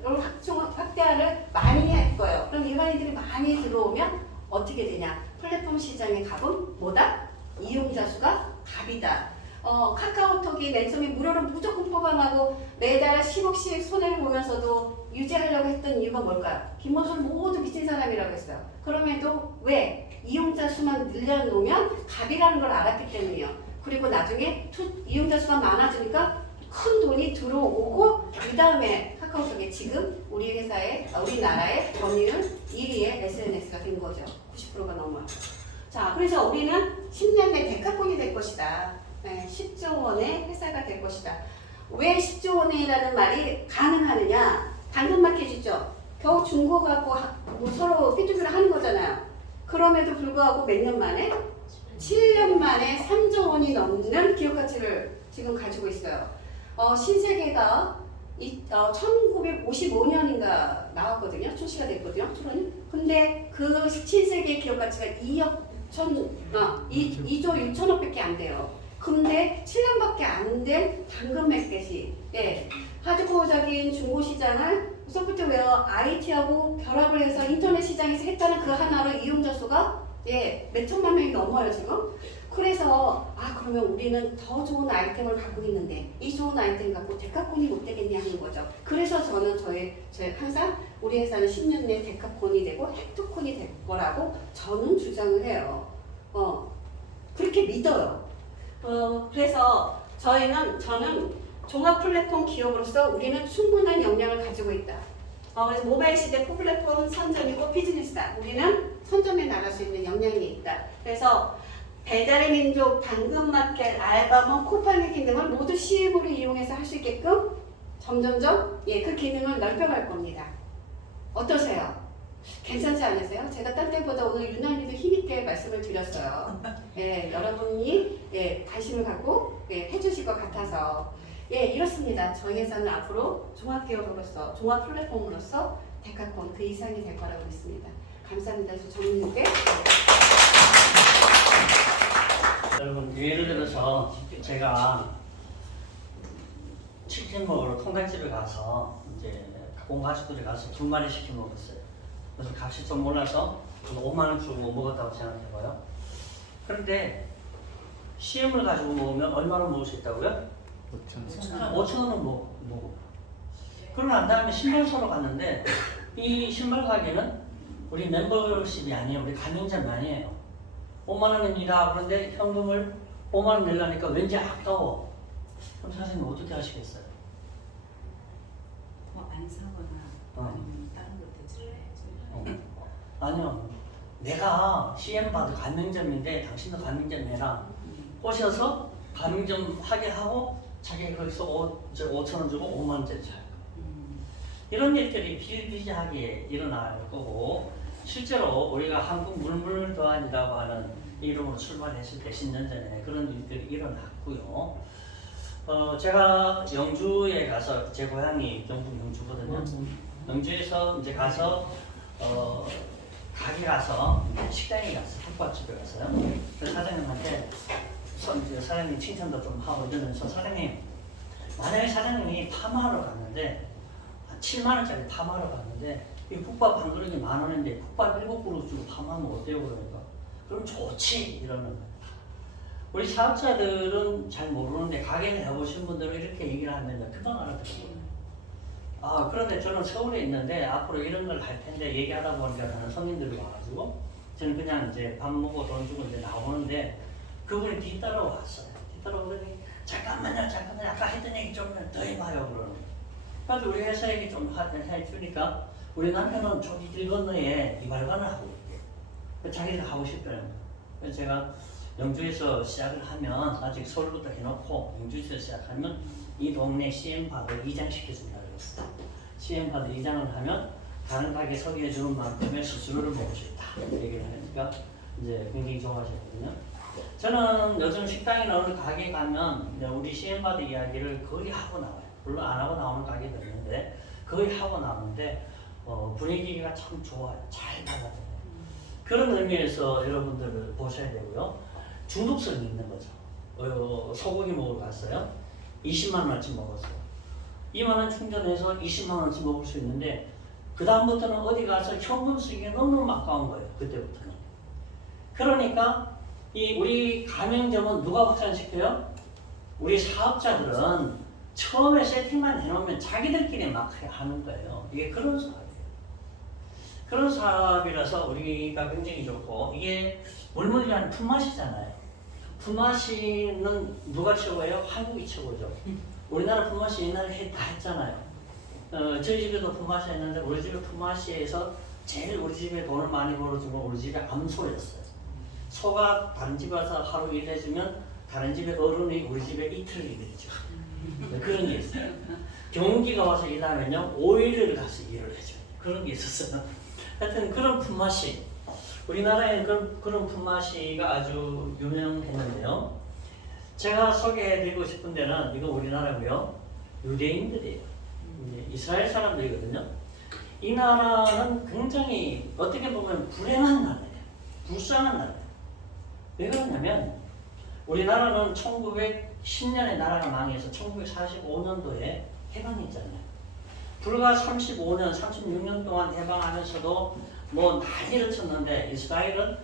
확대를 많이 할 거예요. 그럼 일반인들이 많이 들어오면 어떻게 되냐? 플랫폼 시장의 값은 뭐다? 이용자 수가 값이다. 카카오톡이 맨 처음에 무료로 무조건 포함하고 매달 10억씩 손해를 보면서도 유지하려고 했던 이유가 뭘까요? 김원수는 모두 미친 사람이라고 했어요. 그럼에도 왜? 이용자 수만 늘려놓으면 값이라는 걸 알았기 때문이에요. 그리고 나중에 이용자 수가 많아지니까 큰 돈이 들어오고 그 다음에 카카오톡이 지금 우리나라의 점유율 1위의 SNS가 된 거죠. 90%가 넘어요. 자, 그래서 우리는 10년 내 데카콘이 될 것이다. 네, 10조 원의 회사가 될 것이다. 왜 10조 원이라는 말이 가능하느냐? 당근마켓이죠. 겨우 중고하고 뭐 서로 P2P를 하는 거잖아요. 그럼에도 불구하고 몇 년 만에? 7년 만에 3조 원이 넘는 기업 가치를 지금 가지고 있어요. 신세계가 1955년인가 나왔거든요. 출시가 됐거든요. 초론이. 근데 그 신세계 기업 가치가 2조 6천억밖에 안 돼요. 근데 7년밖에 안 된 당근마켓이 하드코어적인 중고 시장을 소프트웨어 IT하고 결합을 해서 인터넷 시장에서 했다는 그 하나로 이용자 수가 몇 천만 명이 넘어요 지금. 그래서 그러면 우리는 더 좋은 아이템을 갖고 있는데 이 좋은 아이템 갖고 데카콘이 못 되겠냐 하는 거죠. 그래서 저는 저희 항상 우리 회사는 10년 내에 데카콘이 되고 헥토콘이 될 거라고 저는 주장을 해요. 그렇게 믿어요. 그래서 저는 종합 플랫폼 기업으로서 우리는 충분한 역량을 가지고 있다. 그래서 모바일 시대 플랫폼 선점이고 비즈니스다. 우리는 선점에 나갈 수 있는 역량이 있다. 그래서 배달의 민족, 당근마켓, 알바몬, 쿠팡의 기능을 모두 CM으로 이용해서 할 수 있게끔 점점점 그 기능을 넓혀갈 겁니다. 어떠세요? 괜찮지 않으세요? 제가 딴 때보다 오늘 유난히도 힘있게 말씀을 드렸어요. 여러분이 관심을 갖고 해주실 것 같아서 이렇습니다. 저희 회사는 앞으로 종합기업으로서 종합 플랫폼으로서 데카콘 그 이상이 될 거라고 믿습니다. 감사합니다. 정민님께 여러분 예를 들어서 제가 치킨 먹으러 통닭집에 가서 이제 온 가족들이 가서 2마리 시켜 먹었어요. 그래서 값이 좀 올라서 5만 원 주고 먹었다고 생각해봐요. 그런데 CM을 가지고 먹으면 얼마나 먹을 수 있다고요? 5,000원은 먹어. 그러고 난 다음에 신발 사러 갔는데 이 신발 가게는 우리 멤버십이 아니에요. 우리 가맹점이 아니에요. 5만 원입니다. 그런데 현금을 5만 원 내려니까 왠지 아까워. 그럼 사장님 어떻게 하시겠어요? 안 사거나 아니면 다른 것 대출해야지. 아니요. 내가 CM 받은 가맹점인데 당신도 가맹점 해라. 꼬셔서 가맹점 하게 하고 자기 거기서 5,000원 주고 5만 원짜리 살 거예요. 이런 일들이 비일비재하게 일어날 거고 실제로 우리가 한국 물물도안이라고 하는 이름으로 출발했을 때 10년 전에 그런 일들이 일어났고요. 제가 영주에 가서 제 고향이 경북 영주거든요. 영주에서 이제 가서 가게 가서 식당에 갔어요. 국밥집에 갔어요. 그래서 사장님한테 이제 사장님 칭찬도 좀 하고 이러면서 사장님 만약에 사장님이 파마하러 갔는데 7만 원짜리 파마하러 갔는데 이 국밥 한 그릇이 10,000원인데 국밥 7그릇 주고 파마하면 어때요? 그러니까 그럼 좋지 이러는 거예요. 우리 사업자들은 잘 모르는데 가게를 해보신 분들은 이렇게 얘기를 하면 금방 알아듣거든요. 그런데 저는 서울에 있는데 앞으로 이런 걸 할 텐데 얘기하다 보니까 다른 손님들이 와가지고 저는 그냥 이제 밥 먹고 돈 주고 이제 나오는데 그분이 뒤따라 왔어요. 뒤따라 오더니 잠깐만요 아까 했던 얘기 좀 더 해봐요 그러는 거예요. 그래서 우리 회사 얘기 좀 해주니까 우리 남편은 저기 길 건너에 이발관을 하고 있대요. 자기가 하고 싶어요. 그래서 제가 영주에서 시작을 하면 아직 서울부터 해놓고 영주에서 시작하면 이 동네 CM박을 2장 시켜준다고 그랬어요. CM박을 2장을 하면 다른 가게 소개해주는 만큼의 수수료를 먹을 수 있다 얘기를 하니까 이제 굉장히 좋아하셨거든요. 저는 요즘 식당이나 어느 가게 가면 우리 CM박 이야기를 거의 하고 나와요. 물론 안 하고 나오는 가게도 있는데 거의 하고 나오는데 분위기가 참 좋아요. 잘 받아들여요. 그런 의미에서 여러분들을 보셔야 되고요. 중독성이 있는 거죠. 소고기 먹으러 갔어요. 20만 원치 먹었어요. 2만 원 충전해서 20만 원치 먹을 수 있는데 그 다음부터는 어디 가서 현금 쓰기가 너무 아까운 거예요. 그때부터는. 그러니까 이 우리 가맹점은 누가 확산시켜요? 우리 사업자들은 처음에 세팅만 해놓으면 자기들끼리 막 하는 거예요. 이게 그런 사업이에요. 그런 사업이라서 우리가 굉장히 좋고, 이게 물물이라는 품맛이잖아요. 품맛이는 누가 최고예요? 한국이 최고죠. 우리나라 품맛이 옛날에 다 했잖아요. 저희 집에도 품맛이 했는데 우리 집에 품맛이에서 제일 우리 집에 돈을 많이 벌어주고 우리 집에 암소였어요. 소가 다른 집 와서 하루 일해주면 다른 집에 어른이 우리 집에 이틀 일해줘. 그런 게 있어요. 경기가 와서 일하면요 5일을 가서 일을 해줘요. 그런 게 있었어요. 하여튼 그런 품맛이, 우리나라에는 그런 품맛이가 아주 유명했는데요. 제가 소개해드리고 싶은 데는 이거 우리나라고요. 유대인들이에요. 이스라엘 사람들이거든요. 이 나라는 굉장히 어떻게 보면 불행한 나라예요. 불쌍한 나라예요. 왜 그러냐면 우리나라는 1910년에 나라가 망해서 1945년도에 해방했잖아요. 불과 35년, 36년 동안 해방하면서도 뭐 난리를 쳤는데 이스라엘은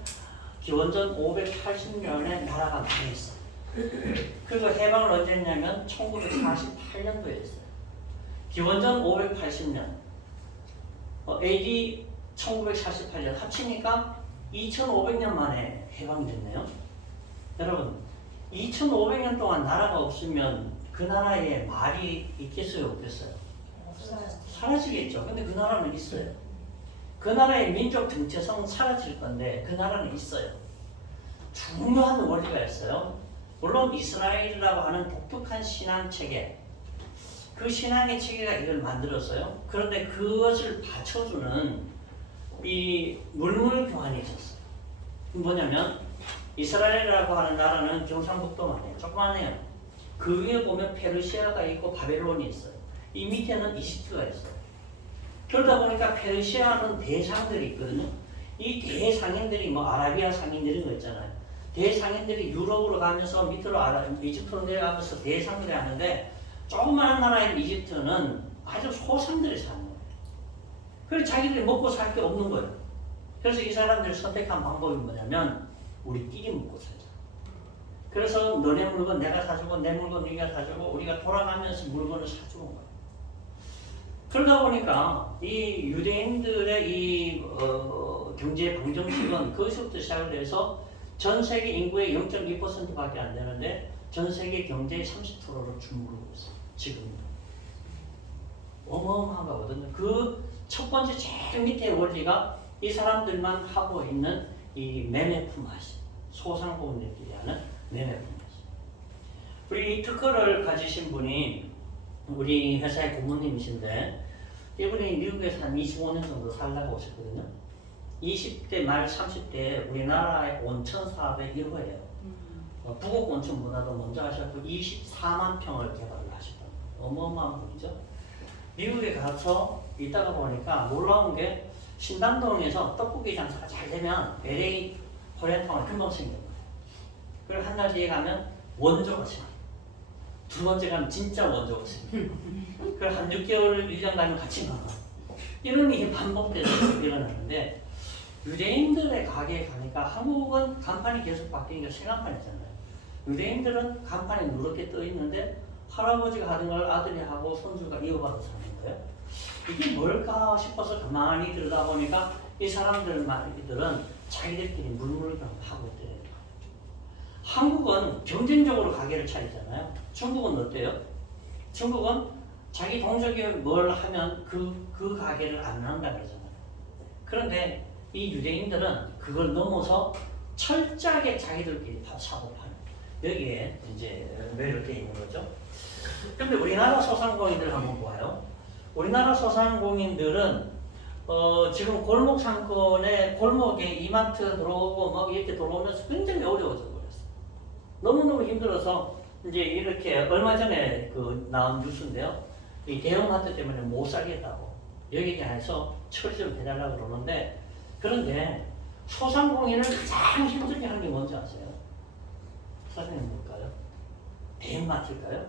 기원전 580년에 나라가 망했어요. 그리고 해방을 언제 했냐면 1948년도에 했어요. 기원전 580년, AD 1948년 합치니까 2500년 만에 해방이 됐네요. 여러분, 2500년 동안 나라가 없으면 그 나라에 말이 있겠어요, 없겠어요? 없어요. 사라지겠죠. 근데 그 나라는 있어요. 그 나라의 민족 정체성은 사라질 건데 그 나라는 있어요. 중요한 원리가 있어요. 물론 이스라엘이라고 하는 독특한 신앙 체계, 그 신앙의 체계가 이걸 만들었어요. 그런데 그것을 받쳐주는 이 물물 교환이 있었어요. 뭐냐면 이스라엘이라고 하는 나라는 경상북도만 해요. 조그만해요. 그 위에 보면 페르시아가 있고 바벨론이 있어요. 이 밑에는 이집트가 있어요. 그러다 보니까 페르시아는 대상들이 있거든요. 이 대상인들이 뭐 아라비아 상인 이런 거 있잖아요. 대상인들이 유럽으로 가면서 밑으로 이집트로 내려가면서 대상들이 하는데 조그마한 나라인 이집트는 아주 소상들이 사는 거예요. 그래서 자기들이 먹고 살 게 없는 거예요. 그래서 이 사람들이 선택한 방법이 뭐냐면 우리끼리 먹고 살자. 그래서 너네 물건 내가 사주고 내 물건 네가 사주고 우리가 돌아가면서 물건을 사주는 거예요. 그러다 보니까 이 유대인들의 이 경제 방정식은 거기서부터 시작을 해서 전 세계 인구의 0.2%밖에 안 되는데 전 세계 경제의 30%를 주무르고 있어요. 지금 어마어마한 거거든요. 그 첫 번째 제일 밑에 원리가 이 사람들만 하고 있는 이 매매 품앗이, 소상공인들끼리 하는 매매 품앗이. 우리 이 특허를 가지신 분이 우리 회사의 고모님이신데 이분이 미국에서 한 25년 정도 살다가 오셨거든요. 20대 말 30대에 우리나라의 온천 사업의 일호예요. 북옥 온천 문화도 먼저 하셨고 24만 평을 개발을 하셨던 어마어마한 분이죠. 미국에 가서 있다가 보니까 놀라운 게 신당동에서 떡볶이 장사가 잘 되면 LA 코리아타운이 금방 생겨요. 그리고 한 달 뒤에 가면 원조가 생겨요. 두 번째 가면 진짜 원조가 생겨요. 그리고 한 6개월, 1년 가면 같이 나가. 이런 일이 반복돼서 일어나는데 유대인들의 가게에 가니까 한국은 간판이 계속 바뀌니까 새 간판이잖아요. 유대인들은 간판이 누렇게 떠 있는데 할아버지가 하던 걸 아들이 하고 손주가 이어받아 사는 거예요. 이게 뭘까 싶어서 가만히 들여다보니까 이 사람들은 자기들끼리 물물을 하고 있대요. 한국은 경쟁적으로 가게를 차리잖아요. 중국은 어때요? 중국은 자기 동족이 뭘 하면 그 가게를 안 한다 그러잖아요. 그런데 이 유대인들은 그걸 넘어서 철저하게 자기들끼리 다 사고를 하는 여기에 이제 매력이 있는 거죠. 그런데 우리나라 소상공인들 한번 봐요. 우리나라 소상공인들은 지금 골목 상권에 골목에 이마트 들어오고 막 이렇게 들어오면서 굉장히 어려워져 버렸어요. 너무너무 힘들어서 이제 이렇게 얼마 전에 나온 뉴스인데요. 이 대형마트 때문에 못 살겠다고 여기에 대해서 처리 좀 해달라고 그러는데 그런데 소상공인을 가장 힘들게 하는 게 뭔지 아세요? 사장님 뭘까요? 대형마트일까요?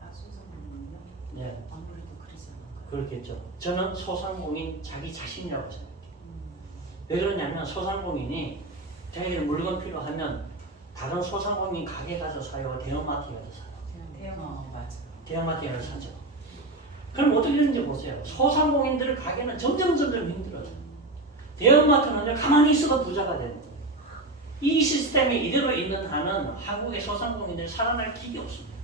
아, 소상공인요? 네. 아무래도 그러지 않을까요? 그렇겠죠. 저는 소상공인 자기 자신이라고 생각해요. 왜 그러냐면 소상공인이 자기들 물건 필요하면 다른 소상공인 가게 가서 사요, 대형마트에 가서 사요. 대형 맞아. 대형마트에 가서 사죠. 그럼 어떻게 되는지 보세요. 소상공인들 가게는 점점 힘들어져요. 대형마트는 가만히 있어도 부자가 되는 거예요. 이 시스템이 이대로 있는 한은 한국의 소상공인들이 살아날 길이 없습니다.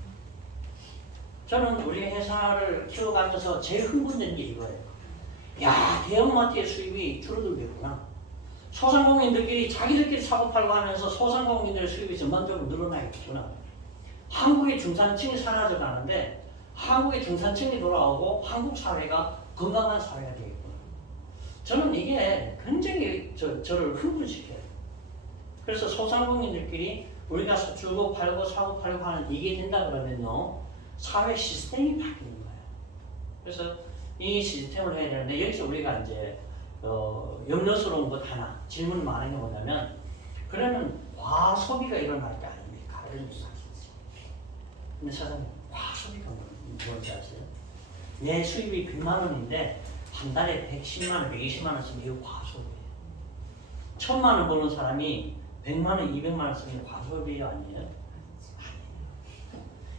저는 우리 회사를 키워가면서 제일 흥분된 게 이거예요. 야, 대형마트의 수입이 줄어들겠구나. 소상공인들끼리 자기들끼리 사고 팔고 하면서 소상공인들의 수입이 전반적으로 늘어나겠구나. 한국의 중산층이 사라져 가는데 한국의 중산층이 돌아오고 한국 사회가 건강한 사회가 되겠구나. 저는 이게 굉장히 저를 흥분시켜요. 그래서 소상공인들끼리 우리가 주고 팔고 사고 팔고 하는 이게 된다 그러면요, 사회 시스템이 바뀌는 거예요. 그래서 이 시스템을 해야 되는데 여기서 우리가 이제 염려스러운 것 하나, 질문 많은 게 뭐냐면, 그러면 과소비가 일어날 게 아닙니까? 이런 사실이죠. 근데 사장님, 과소비가 뭔지 아세요? 내 수입이 100만 원인데 한 달에 110만 원, 120만 원 쓰면 이거 과소비예요. 1000만 원 버는 사람이 100만 원, 200만 원 쓰면 과소비 아니에요?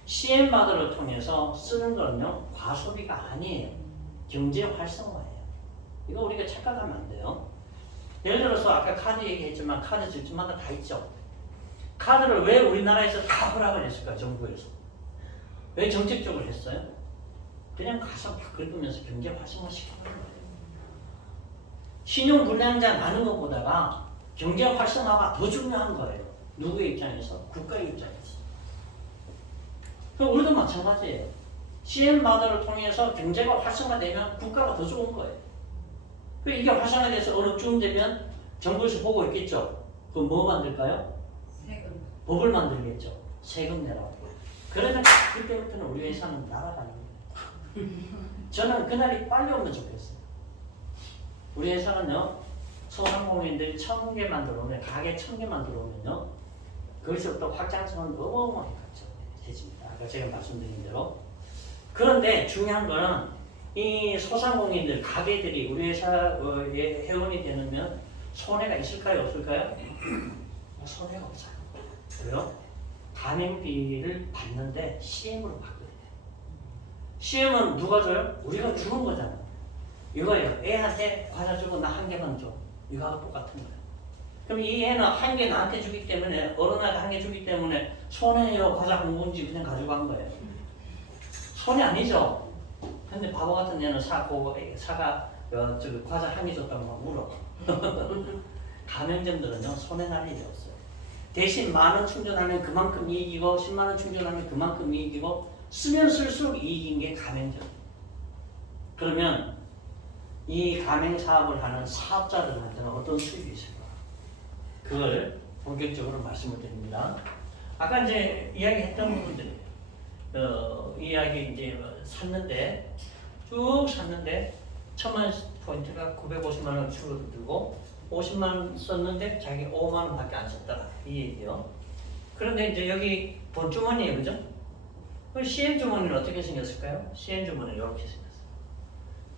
CM마드를 통해서 쓰는 거는요, 과소비가 아니에요. 경제 활성화예요. 이거 우리가 착각하면 안 돼요. 예를 들어서 아까 카드 얘기했지만 카드 집집마다 다 있죠. 카드를 왜 우리나라에서 다 허락을 했을까요? 정부에서. 왜 정책적으로 했어요? 그냥 가서 막 긁으면서 경제 활성화 시켜버린 거예요. 신용 불량자 많은 것보다가 경제 활성화가 더 중요한 거예요. 누구의 입장에서? 국가의 입장에서. 그럼 우리도 마찬가지예요. CM마드를 통해서 경제가 활성화되면 국가가 더 좋은 거예요. 이게 활성화돼서 어느 쯤 되면 정부에서 보고 있겠죠. 그럼 뭐 만들까요? 세금. 법을 만들겠죠. 세금 내라고. 그러면 그때부터는 우리 회사는 날아가는 거예요. 저는 그날이 빨리 오면 좋겠어요. 우리 회사는요, 소상공인들이 1000개만 들어오면, 가게 1000개만 들어오면요, 거기서부터 확장성은 어마어마하게 해집니다. 아까 제가 말씀드린 대로. 그런데 중요한 거는 이 소상공인들, 가게들이 우리 회사의 회원이 되면 손해가 있을까요? 없을까요? 손해가 없어요. 왜요? 가맹비를 받는데 CM으로 받거든요. CM은 누가 줘요? 우리가 주는 거잖아요. 이거예요. 애한테 과자 주고 나 한 개만 줘. 이거하고 똑같은 거예요. 그럼 이 애는 한 개 나한테 주기 때문에, 어른한테 한 개 주기 때문에 손해요. 과자 한 봉지 그냥 가지고 간 거예요. 손해 아니죠? 근데 바보 같은 애는 사가 저기 과자 한 개 줬다고 막 울어. 가맹점들은요, 손해 날 일이 없어요. 대신 10,000원 충전하면 그만큼 이익이고 10만 원 충전하면 그만큼 이익이고, 쓰면 쓸수록 이익인 게 가맹점. 그러면 이 가맹 사업을 하는 사업자들한테는 어떤 수익이 있을까? 그걸 본격적으로 말씀을 드립니다. 아까 이제 이야기했던 부분들이에요. 이야기 이제 샀는데, 쭉 샀는데 1000만 포인트가 950만 원 줄어들고 50만 원 썼는데 자기 5만 원밖에 안 썼더라, 이 얘기요. 그런데 이제 여기 본 주머니에요, 그죠? 그 CM 주머니는 어떻게 생겼을까요? CM 주머니는 이렇게 생겼어요.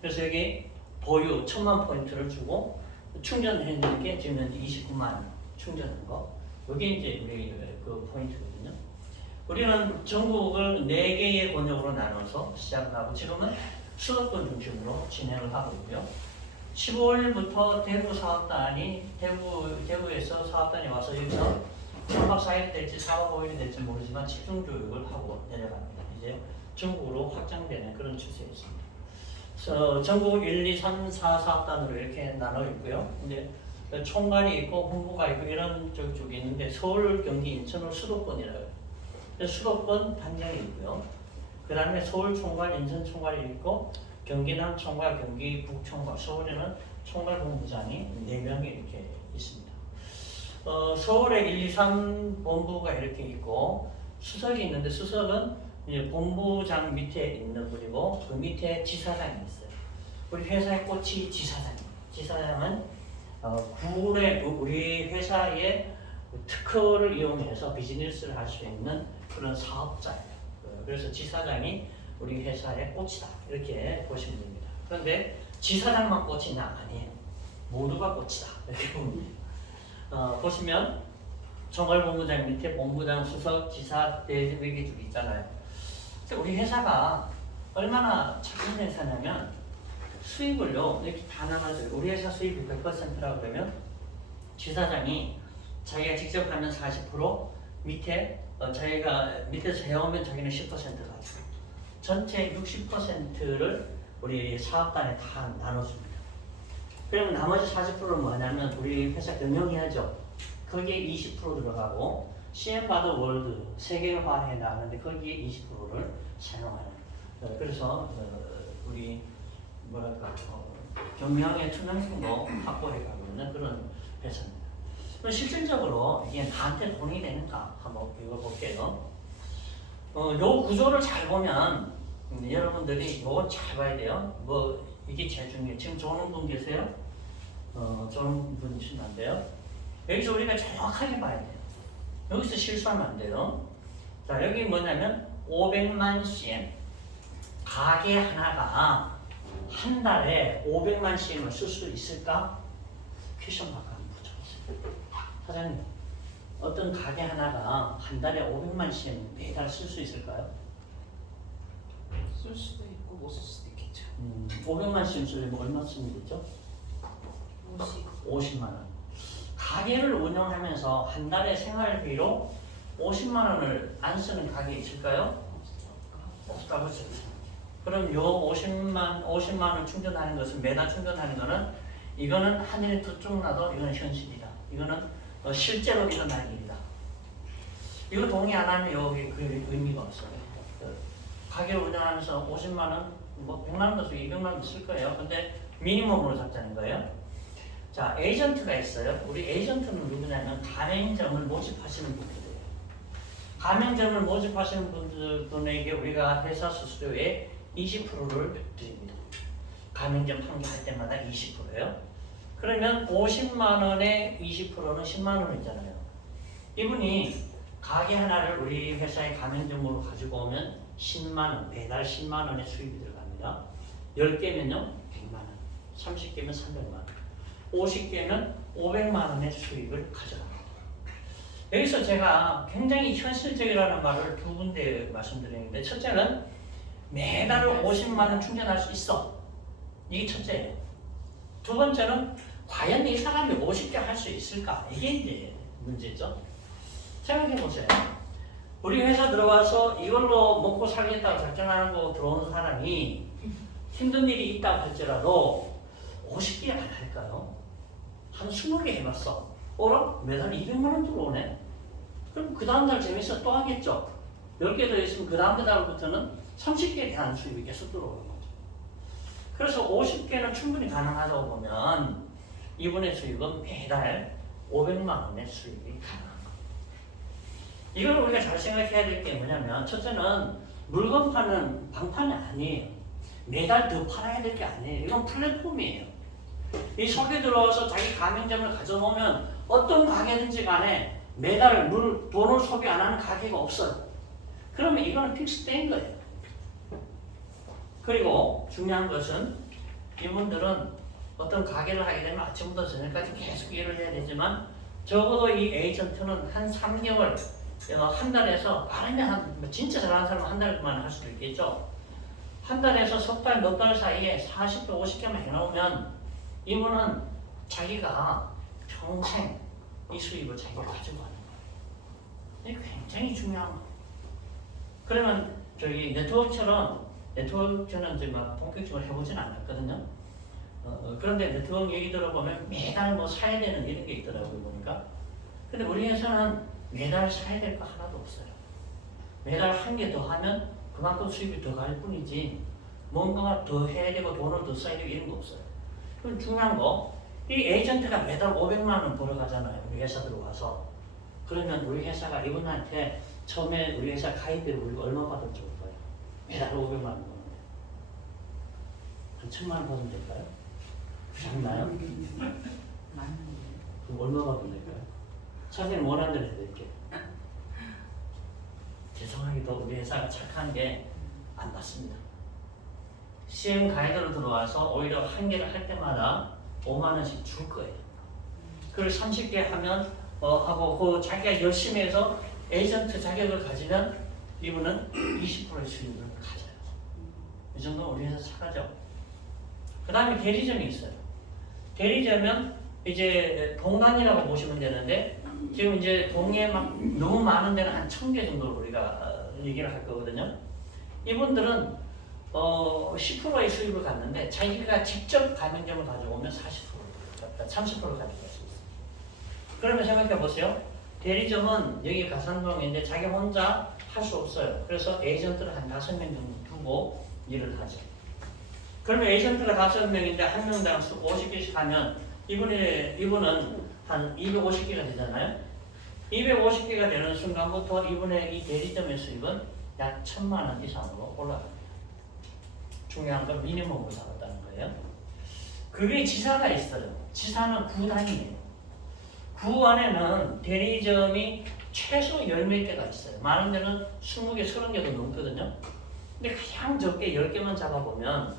그래서 여기 보유 1000만 포인트를 주고 충전했는 게 지금 현재 29만 원 충전한 거. 이게 이제 우리 그 포인트거든요. 우리는 전국을 4개의 권역으로 나눠서 시작을 하고 지금은 수도권 중심으로 진행을 하고 있고요. 15일부터 대구 사업단이 대구에서 사업단이 와서 여기서 3박 4일이 될지 4박 5일이 될지 모르지만 집중 교육을 하고 내려갑니다. 이제 전국으로 확장되는 그런 추세에 있습니다. 그래서 전국 1, 2, 3, 4 사업단으로 이렇게 나눠 있고요. 이제 총괄이 있고 홍보가 있고 이런 쪽이 있는데 서울, 경기, 인천은 수도권이라고 해요. 수도권 단장이 있고요. 그 다음에 서울 총괄, 인천 총괄이 있고 경기남 총괄, 경기 북총괄, 서울에는 총괄 본부장이 4명이 이렇게 있습니다. 서울에 1, 2, 3 본부가 이렇게 있고 수석이 있는데 수석은 이제 본부장 밑에 있는 분이고 그 밑에 지사장이 있어요. 우리 회사의 꽃이 지사장입니다. 지사장은 구의 우리 회사의 특허를 이용해서 비즈니스를 할 수 있는 그런 사업자예요. 그래서 지사장이 우리 회사의 꽃이다, 이렇게 보시면 됩니다. 그런데 지사장만 꽃이냐? 아니에요. 모두가 꽃이다, 이렇게 보면 돼요. 보시면 총괄본부장 밑에 본부장, 수석, 지사, 대위기줄 있잖아요. 그래서 우리 회사가 얼마나 착한 회사냐면 수입을요 이렇게 다 나눠줘요. 우리 회사 수입이 100%라고 그러면 지사장이 자기가 직접 하면 40%, 밑에 자기가 밑에서 해오면 자기는 10% 가지고 전체 60%를 우리 사업단에 다 나눠줍니다. 그러면 나머지 40%는 뭐냐면 우리 회사 경영해야죠. 거기에 20% 들어가고 CM바드 월드 세계화해 나가는데 거기에 20%를 사용하는. 그래서 우리 뭐랄까 경영의 투명성도 확보해 가고 있는 그런 회사입니다. 그럼 실질적으로 이게 나한테 돈이 되는가 한번 읽어볼게요. 요 구조를 잘 보면 여러분들이 요거 잘 봐야 돼요. 뭐 이게 제일 중요해요. 지금 좋은 분 계세요? 좋은 분이시면 안 돼요. 여기서 우리가 정확하게 봐야 돼요. 여기서 실수하면 안 돼요. 자, 여기 뭐냐면 500만 CM. 가게 하나가 한 달에 500만 CM을 쓸 수 있을까? 퀘션 마크 한번 붙여보세요. 사장님, 어떤 가게 하나가 한 달에 500만 CM 매달 쓸 수 있을까요? 쓸 수도 있고 못 쓸 수도 있겠죠. 500만 CM 쓰려면 얼마 쓰면 되죠? 50만 원. 가게를 운영하면서 한 달에 생활비로 50만 원을 안 쓰는 가게 있을까요? 없다고 했습니다. 그럼 요 50만 원 충전하는 것은 매달 충전하는 거는 이거는 하늘에 두쪽 나도 이건 현실이다. 이거는 실제로 일어날 일이다. 이거 동의 안 하면 여기 그 의미가 없어요. 가게를 운영하면서 50만 원, 뭐 100만 원도 쓰고 200만 원도 쓸 거예요. 근데 미니멈으로 잡자는 거예요. 자, 에이전트가 있어요. 우리 에이전트는 누구냐면 가맹점을 모집하시는 분들이에요. 가맹점을 모집하시는 분들에게 우리가 회사 수수료의 20%를 드립니다. 가맹점 판매할 때마다 20%예요. 그러면 50만 원에 20%는 10만 원이잖아요. 이분이 가게 하나를 우리 회사의 가맹점으로 가지고 오면 10만 원, 매달 10만 원의 수입이 들어갑니다. 10개면요, 100만 원, 30개면 300만 원, 50개면 500만 원의 수입을 가져갑니다. 여기서 제가 굉장히 현실적이라는 말을 두 군데 말씀드리는데, 첫째는 매달 50만 원 충전할 수 있어. 이게 첫째예요. 두 번째는 과연 이 사람이 50개 할 수 있을까? 이게 이제 문제죠. 생각해 보세요. 우리 회사 들어와서 이걸로 먹고 살겠다고 작정하고 들어오는 사람이 힘든 일이 있다고 할지라도 50개 안 할까요? 한 20개 해봤어. 어라? 매달 200만 원 들어오네? 그럼 그 다음날 재밌어 또 하겠죠? 10개 더 있으면 그 다음 달부터는 30개에 대한 수입이 계속 들어오는 거죠. 그래서 50개는 충분히 가능하다고 보면 이분의 수입은 매달 500만 원의 수입이 가능합니다. 이걸 우리가 잘 생각해야 될 게 뭐냐면, 첫째는 물건 파는 방판이 아니에요. 매달 더 팔아야 될 게 아니에요. 이건 플랫폼이에요. 이 속에 들어와서 자기 가맹점을 가져오면 어떤 가게든지 간에 매달 돈을 소비 안 하는 가게가 없어요. 그러면 이거는 픽스된 거예요. 그리고 중요한 것은 이분들은 어떤 가게를 하게 되면 아침부터 저녁까지 계속 일을 해야 되지만 적어도 이 에이전트는 한 3개월, 한 달에서 빠르면 진짜 잘하는 사람은 한 달만 할 수도 있겠죠. 한 달에서 석 달, 몇 달 사이에 40개, 50개만 해놓으면 이분은 자기가 평생 이 수입을 자기가 가지고 가는 거예요. 이게 굉장히 중요한 거예요. 그러면 저기 네트워크는 제가 본격적으로 해보진 않았거든요. 그런데 네트워크 얘기 들어보면 매달 뭐 사야 되는 이런 게 있더라고요, 보니까. 근데 우리 회사는 매달 사야 될 거 하나도 없어요. 매달 한 개 더 하면 그만큼 수입이 더 갈 뿐이지 뭔가 더 해야 되고 돈을 더 써야 되고 이런 거 없어요. 그럼 중요한 거, 이 에이전트가 매달 500만 원 벌어가잖아요. 우리 회사 들어와서. 그러면 우리 회사가 이분한테 처음에 우리 회사 가입비를 우리가 얼마 받으면 좋을까요? 매달 500만 원 버는데 한 1000만 원 받으면 될까요? 작나요? 맞는데. 그럼 얼마 받으면 될까요? 사장님 원하는 대로 해드릴게요. 죄송하게도 우리 회사가 착한 게 안 받습니다. CM 가이드로 들어와서 오히려 한 개를 할 때마다 5만 원씩 줄 거예요. 그걸 30개 하면 하고 그 자기가 열심히 해서 에이전트 자격을 가지면 이분은 20%의 수익을 가져요. 이 정도 우리 회사 착하죠. 그 다음에 대리점이 있어요. 대리점은 이제 동단이라고 보시면 되는데 지금 이제 동에 막 너무 많은 데는 한 1000개 정도 우리가 얘기를 할 거거든요. 이분들은 10%의 수익을 갖는데 자기가 직접 가맹점을 가져오면 40%, 30%를 가져갈 수 있어요. 그러면 생각해 보세요. 대리점은 여기 가산동인데 자기 혼자 할 수 없어요. 그래서 에이전트를 한 5명 정도 두고 일을 하죠. 그러면 에이전트가 5명인데 한 명당 50개씩 하면 이분은 한 250개가 되잖아요. 250개가 되는 순간부터 이분의 이 대리점의 수익은 약 1000만 원 이상으로 올라갑니다. 중요한 건 미니멈으로 잡았다는 거예요. 그 위에 지사가 있어요. 지사는 구 단위예요. 구 안에는 대리점이 최소 10몇 개가 있어요. 많은 데는 20개, 30개도 넘거든요. 근데 가장 적게 10개만 잡아보면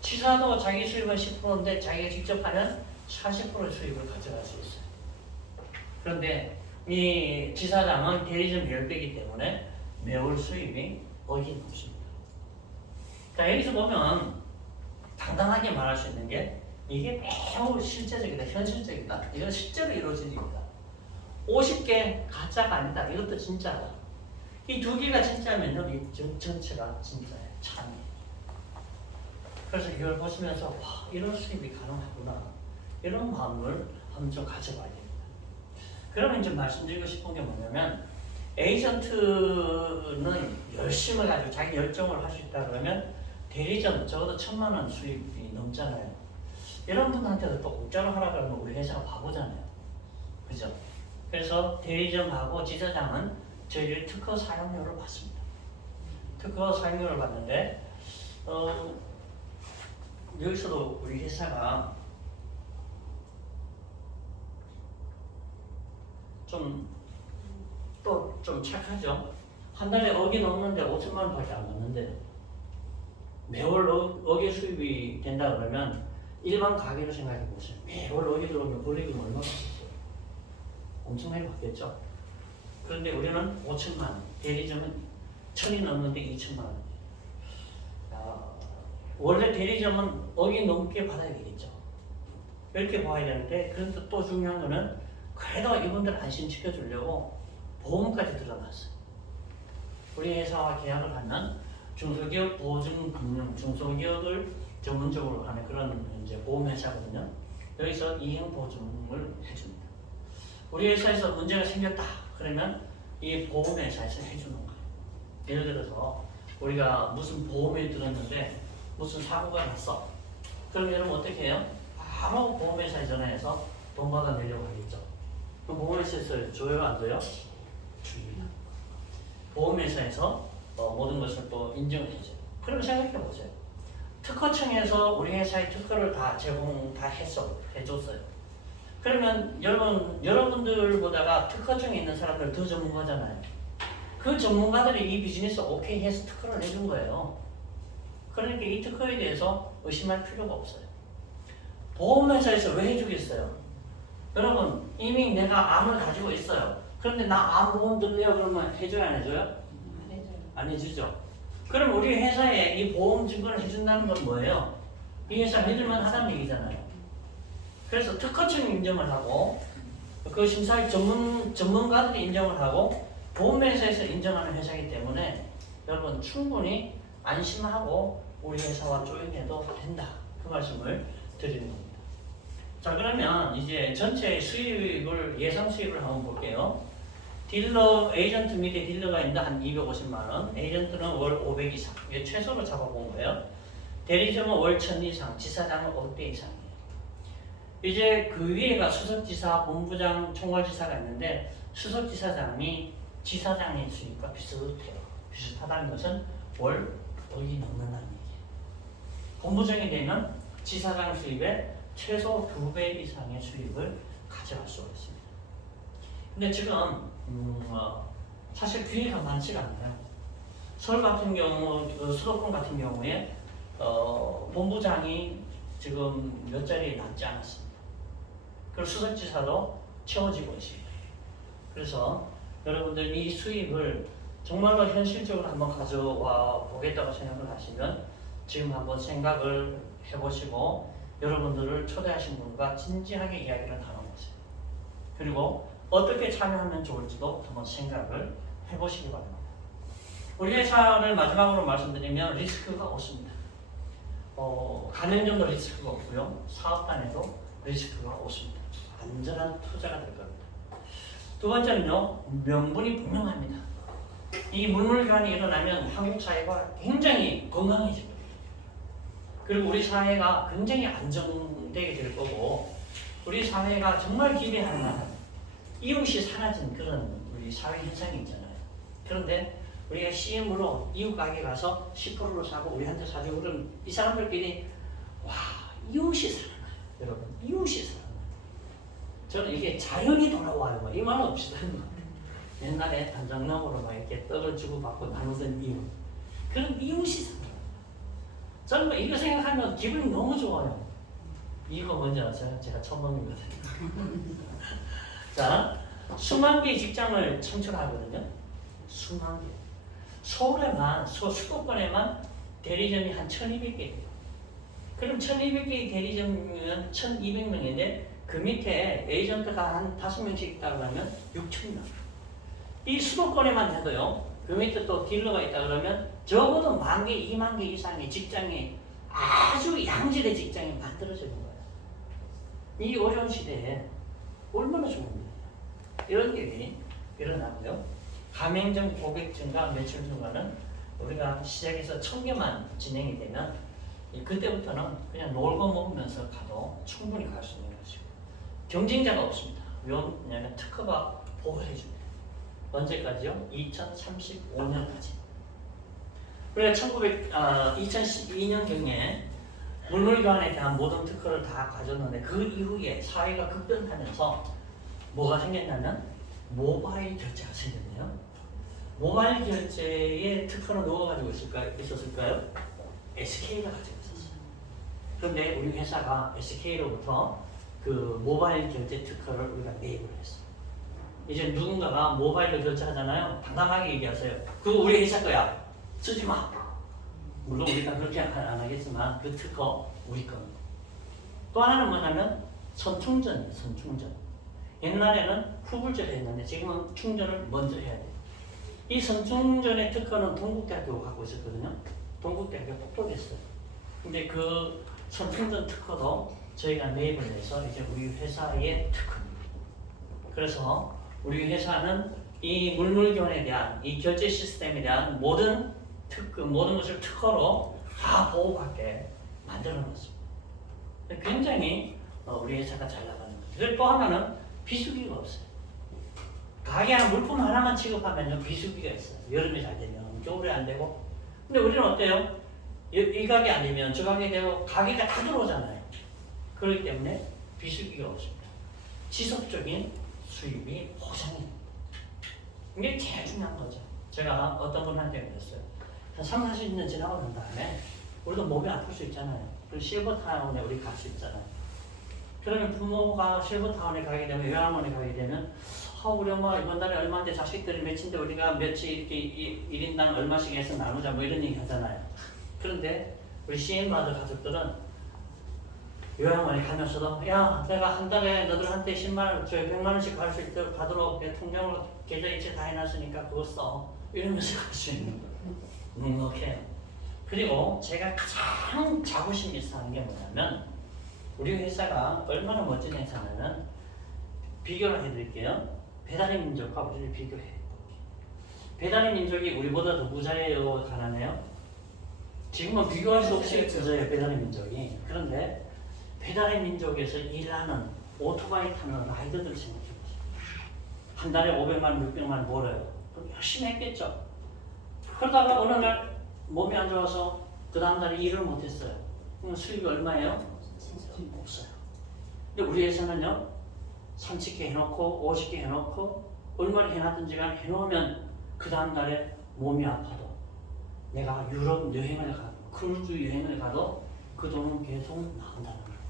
지사도 자기 수입은 10%인데 자기가 직접 하면 40%의 수입을 가져갈 수 있어요. 그런데 이 지사장은 대리점 10배이기 때문에 매월 수입이 어김없습니다. 그러니까 여기서 보면 당당하게 말할 수 있는 게 이게 매우 실제적이다, 현실적이다. 이건 실제로 이루어진 일이다. 50개 가짜가 아니다. 이것도 진짜다. 이 두 개가 진짜면요, 이 전체가 진짜예요. 참. 그래서 이걸 보시면서 와, 이런 수입이 가능하구나. 이런 마음을 한번 좀 가져봐야 됩니다. 그러면 이제 말씀드리고 싶은 게 뭐냐면 에이전트는 열심을 가지고 자기 열정을 할 수 있다 그러면 대리점 적어도 1000만 원 수입이 넘잖아요. 이런 분한테도 또 공짜로 하라 그러면 우리 회사가 바보잖아요. 그죠? 그래서 대리점하고 지사장은 저희들이 특허 사용료를 받습니다. 특허 사용료를 받는데 여기서도 우리 회사가 좀 착하죠. 한 달에 억이 넘는데 5천만 원밖에 안 넘는데요. 매월 억의 수입이 된다 그러면 일반 가게로 생각해 보세요. 매월 억이 들어오면 벌리금 얼마 받겠어요? 엄청나게 받겠죠. 그런데 우리는 5천만 원, 대리점은 1000이 넘는데 2천만 원. 원래 대리점은 억이 넘게 받아야 되겠죠. 이렇게 봐야 되는데, 그런데 또 중요한 거는 그래도 이분들 안심시켜 주려고 보험까지 들어놨어요. 우리 회사와 계약을 하면 중소기업 보증금융, 중소기업을 전문적으로 하는 그런 이제 보험회사거든요. 여기서 이행 보증을 해줍니다. 우리 회사에서 문제가 생겼다 그러면 이 보험회사에서 해주는 거예요. 예를 들어서 우리가 무슨 보험에 들었는데 무슨 사고가 났어. 그럼 여러분 어떻게 해요? 바로 보험회사에 전화해서 돈 받아내려고 하겠죠. 그럼 보험회사에서 줘요, 안 줘요? 줍니다. 보험회사에서 모든 것을 또 인정을 해줘요. 그럼 생각해 보세요. 특허청에서 우리 회사의 특허를 다 해줬어요. 그러면 여러분들보다가 특허청에 있는 사람들 더 전문가잖아요. 그 전문가들이 이 비즈니스 오케이 해서 특허를 내준 거예요. 그러니까 이 특허에 대해서 의심할 필요가 없어요. 보험회사에서 왜 해주겠어요? 여러분 이미 내가 암을 가지고 있어요. 그런데 나 암 보험 들래요? 그러면 해줘요, 안 해줘요? 안 해줘요. 안 해주죠. 그럼 우리 회사에 이 보험 증권을 해준다는 건 뭐예요? 이 회사 믿을만 하다는 얘기잖아요. 그래서 특허청이 인정을 하고 그 심사 전문가들이 인정을 하고 보험회사에서 인정하는 회사이기 때문에 여러분 충분히 안심하고 우리 회사와 조인해도 된다. 그 말씀을 드리는 겁니다. 자, 그러면 이제 전체 수입을 예상 수입을 한번 볼게요. 딜러, 에이전트 밑에 딜러가 있는데 한 250만 원, 에이전트는 월 500 이상, 이게 최소로 잡아본 거예요. 대리점은 월 1000 이상, 지사장은 5대 이상이에요. 이제 그 위에가 수석지사, 본부장, 총괄지사가 있는데 수석지사장이 지사장의 수입과 비슷해요. 비슷하다는 것은 월 5이 넘는다는 얘기예요. 본부장이 되면 지사장 수입의 최소 2배 이상의 수입을 가져갈 수가 있습니다. 근데 지금 사실 기회가 많지가 않아요. 서울 같은 경우, 수도권 같은 경우에 본부장이 지금 몇 자리에 남지 않았습니다. 그리고 수석지사도 채워지고 있습니다. 그래서 여러분들 이 수입을 정말로 현실적으로 한번 가져와 보겠다고 생각을 하시면 지금 한번 생각을 해보시고 여러분들을 초대하신 분과 진지하게 이야기를 나눠보세요. 그리고 어떻게 참여하면 좋을지도 한번 생각을 해보시기 바랍니다. 우리 회사를 마지막으로 말씀드리면 리스크가 없습니다. 가맹점도 리스크가 없고요. 사업단에도 리스크가 없습니다. 안전한 투자가 될 겁니다. 두 번째는요, 명분이 분명합니다. 이 물물교환이 일어나면 한국 사회가 굉장히 건강해집니다. 그리고 우리 사회가 굉장히 안정되게 될 거고, 우리 사회가 정말 기대할 만한 이웃이 사라진 그런 우리 사회 현상이 있잖아요. 그런데 우리가 CM으로 이웃 가게 가서 10%로 사고 우리한테 사주고 그러면 이 사람들끼리 와, 이웃이 살아나요. 여러분, 이웃이 살아나요. 저는 이게 자연이 돌아와요. 이 말 없이 사는 거예요. 옛날에 단장놈으로 막 이렇게 떡을 주고받고 나누던 이웃. 그런 이웃이 살아나요. 저는 이거 생각하면 기분이 너무 좋아요. 이거 뭔지 아세요? 제가 처음 먹는 거거든요. 자, 수만 개의 직장을 창출하거든요. 수만 개. 서울에만, 수도권에만 대리점이 한 1200개. 그럼 1200개의 대리점이면 1200명인데 그 밑에 에이전트가 한 5명씩 있다 그러면 6000명. 이 수도권에만 해도요, 그 밑에 또 딜러가 있다 그러면 적어도 10,000개, 20,000개 이상의 직장이 아주 양질의 직장이 만들어지는 거예요. 이 어려운 시대에 얼마나 좋은데. 이런 일이 일어나고요. 가맹점 고객 증가, 매출 증가는 우리가 시작해서 1000개만 진행이 되면 그때부터는 그냥 놀고 먹으면서 가도 충분히 갈 수 있는 것이고 경쟁자가 없습니다. 왜냐하면 특허가 보호해줍니다. 언제까지요? 2035년까지. 우리가 2012년경에 물물교환에 대한 모든 특허를 다 가졌는데 그 이후에 사회가 급변하면서 뭐가 생겼냐면 모바일 결제가 생겼네요. 모바일 결제의 특허는 누가 가지고 있었을까요? SK가 가지고 있었어요. 그런데 우리 회사가 SK로부터 그 모바일 결제 특허를 우리가 매입을 했어요. 이제 누군가가 모바일로 결제하잖아요. 당당하게 얘기하세요. 그거 우리 회사 거야. 쓰지 마. 물론 우리가 그렇게 안 하겠지만 그 특허 우리 겁니다. 또 하나는 뭐냐면 선충전이에요. 선충전. 옛날에는 후불제를 했는데 지금은 충전을 먼저 해야 돼요. 이 선충전의 특허는 동국대학교가 갖고 있었거든요. 동국대학교 폭독했어요. 근데 그 선충전 특허도 저희가 매입을 해서 이제 우리 회사의 특허입니다. 그래서 우리 회사는 이 물물교환에 대한 이 결제 시스템에 대한 모든 것을 특허로 다 보호받게 만들어 놨습니다. 굉장히 우리 회사가 잘 나가는 거죠. 그리고 또 하나는 비수기가 없어요. 가게 하나 물품 하나만 취급하면 비수기가 있어요. 여름에 잘 되면 겨울에 안 되고. 근데 우리는 어때요? 이 가게 안 되면 저 가게 되고 가게가 다 들어오잖아요. 그렇기 때문에 비수기가 없습니다. 지속적인 수입이 보장이. 이게 제일 중요한 거죠. 제가 어떤 분한테 그랬어요. 한 3, 40년 지나고 난 다음에 우리도 몸이 아플 수 있잖아요. 그리고 실버타운에 우리 갈 수 있잖아요. 그러면 부모가 실버타운에 가게 되면 요양원에 가게 되면 우리 엄마 이번 달에 얼마인데 자식들이 몇인데 우리가 며칠 이렇게 1인당 얼마씩 해서 나누자 뭐 이런 얘기 하잖아요. 그런데 우리 CM받을 가족들은 요양원에 가면서도 야 내가 한 달에 너들한테 10만원 100만원씩 갈 수 있도록 가도록 내 통장으로 계좌 이체 다 해놨으니까 그거 써 이러면서 갈 수 있는 거예요. 묵묵해요. 그리고 제가 가장 자부심 있어 하는 게 뭐냐면 우리 회사가 얼마나 멋진 회사냐면 비교를 해드릴게요. 배달의 민족과 우리를 비교해요. 배달의 민족이 우리보다 더 부자예요? 가난해요? 지금은 비교할 수 없이 부자예요. 배달의 민족이. 그런데 배달의 민족에서 일하는 오토바이 타는 라이더들 생각해보세요. 한 달에 500만, 600만 벌어요. 그럼 열심히 했겠죠. 그러다가 어느 날 몸이 안 좋아서 그 다음 달에 일을 못했어요. 그럼 수입이 얼마예요? 없어요. 근데 우리 회사는요, 30개 해놓고 50개 해놓고 얼마를 해놨든지 간에 해놓으면 그 다음 달에 몸이 아파도 내가 유럽 여행을 가도 크루즈 여행을 가도 그 돈은 계속 나온다는 거예요.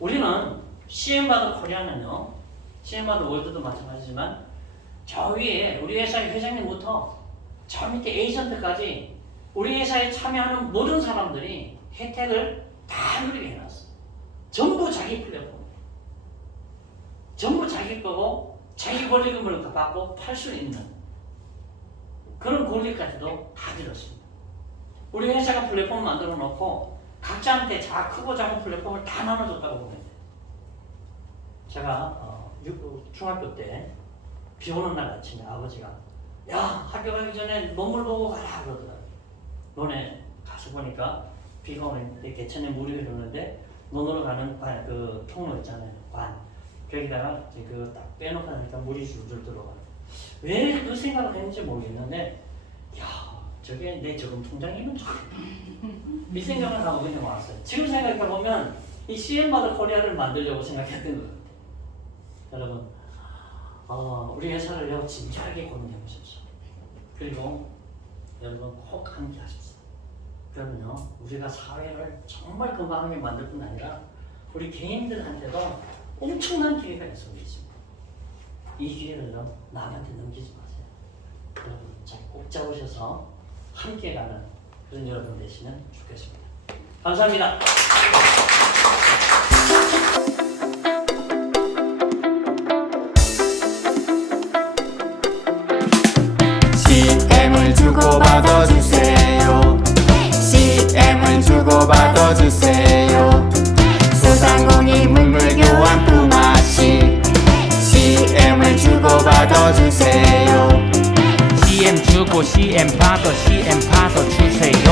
우리는 CM받은 코리아는요, CM마드 월드도 마찬가지지만 저 위에 우리 회사의 회장님부터 저 밑에 에이전트까지 우리 회사에 참여하는 모든 사람들이 혜택을 다 누리게 해놨어. 전부 자기 플랫폼. 전부 자기 거고 자기 권리금을 받고 팔 수 있는 그런 권리까지도 다 들었습니다. 우리 회사가 플랫폼을 만들어 놓고 각자한테 크고 작은 플랫폼을 다 나눠줬다고 보면 돼요. 제가 중학교 때 비 오는 날 아침에 아버지가 야 학교 가기 전에 논물 보고 가라 그러더라고요. 논에 가서 보니까 비가 오는데 개천에 물이 흐르는데 논으로 가는 그 통로 있잖아요. 관. 거기다가 딱 빼놓고 나니까 물이 줄줄 들어가요. 왜 그 생각을 했는지 모르겠는데 야 저게 내 저금 통장이면 좋겠다. 이 생각을 하고 그냥 왔어요. 지금 생각해보면 이 CM마드 코리아를 만들려고 생각했던 것 같아요. 여러분 우리 회사를요 진지하게 고민해보십시오. 그리고 여러분 꼭 함께 하십시오. 그러면요 우리가 사회를 정말 건강하게 만들 뿐 아니라 우리 개인들한테도 엄청난 기회가 약속돼 있습니다. 이 기회를요 남한테 넘기지 마세요. 여러분 꼭 잡으셔서 함께 가는 그런 여러분 되시면 좋겠습니다. 감사합니다. CM을 주고받아 주세요. CM을 주고받아 주세요. 소상공인 물물 교환 품앗이 CM을 주고받아 주세요. CM 주고 CM 받아 주세요.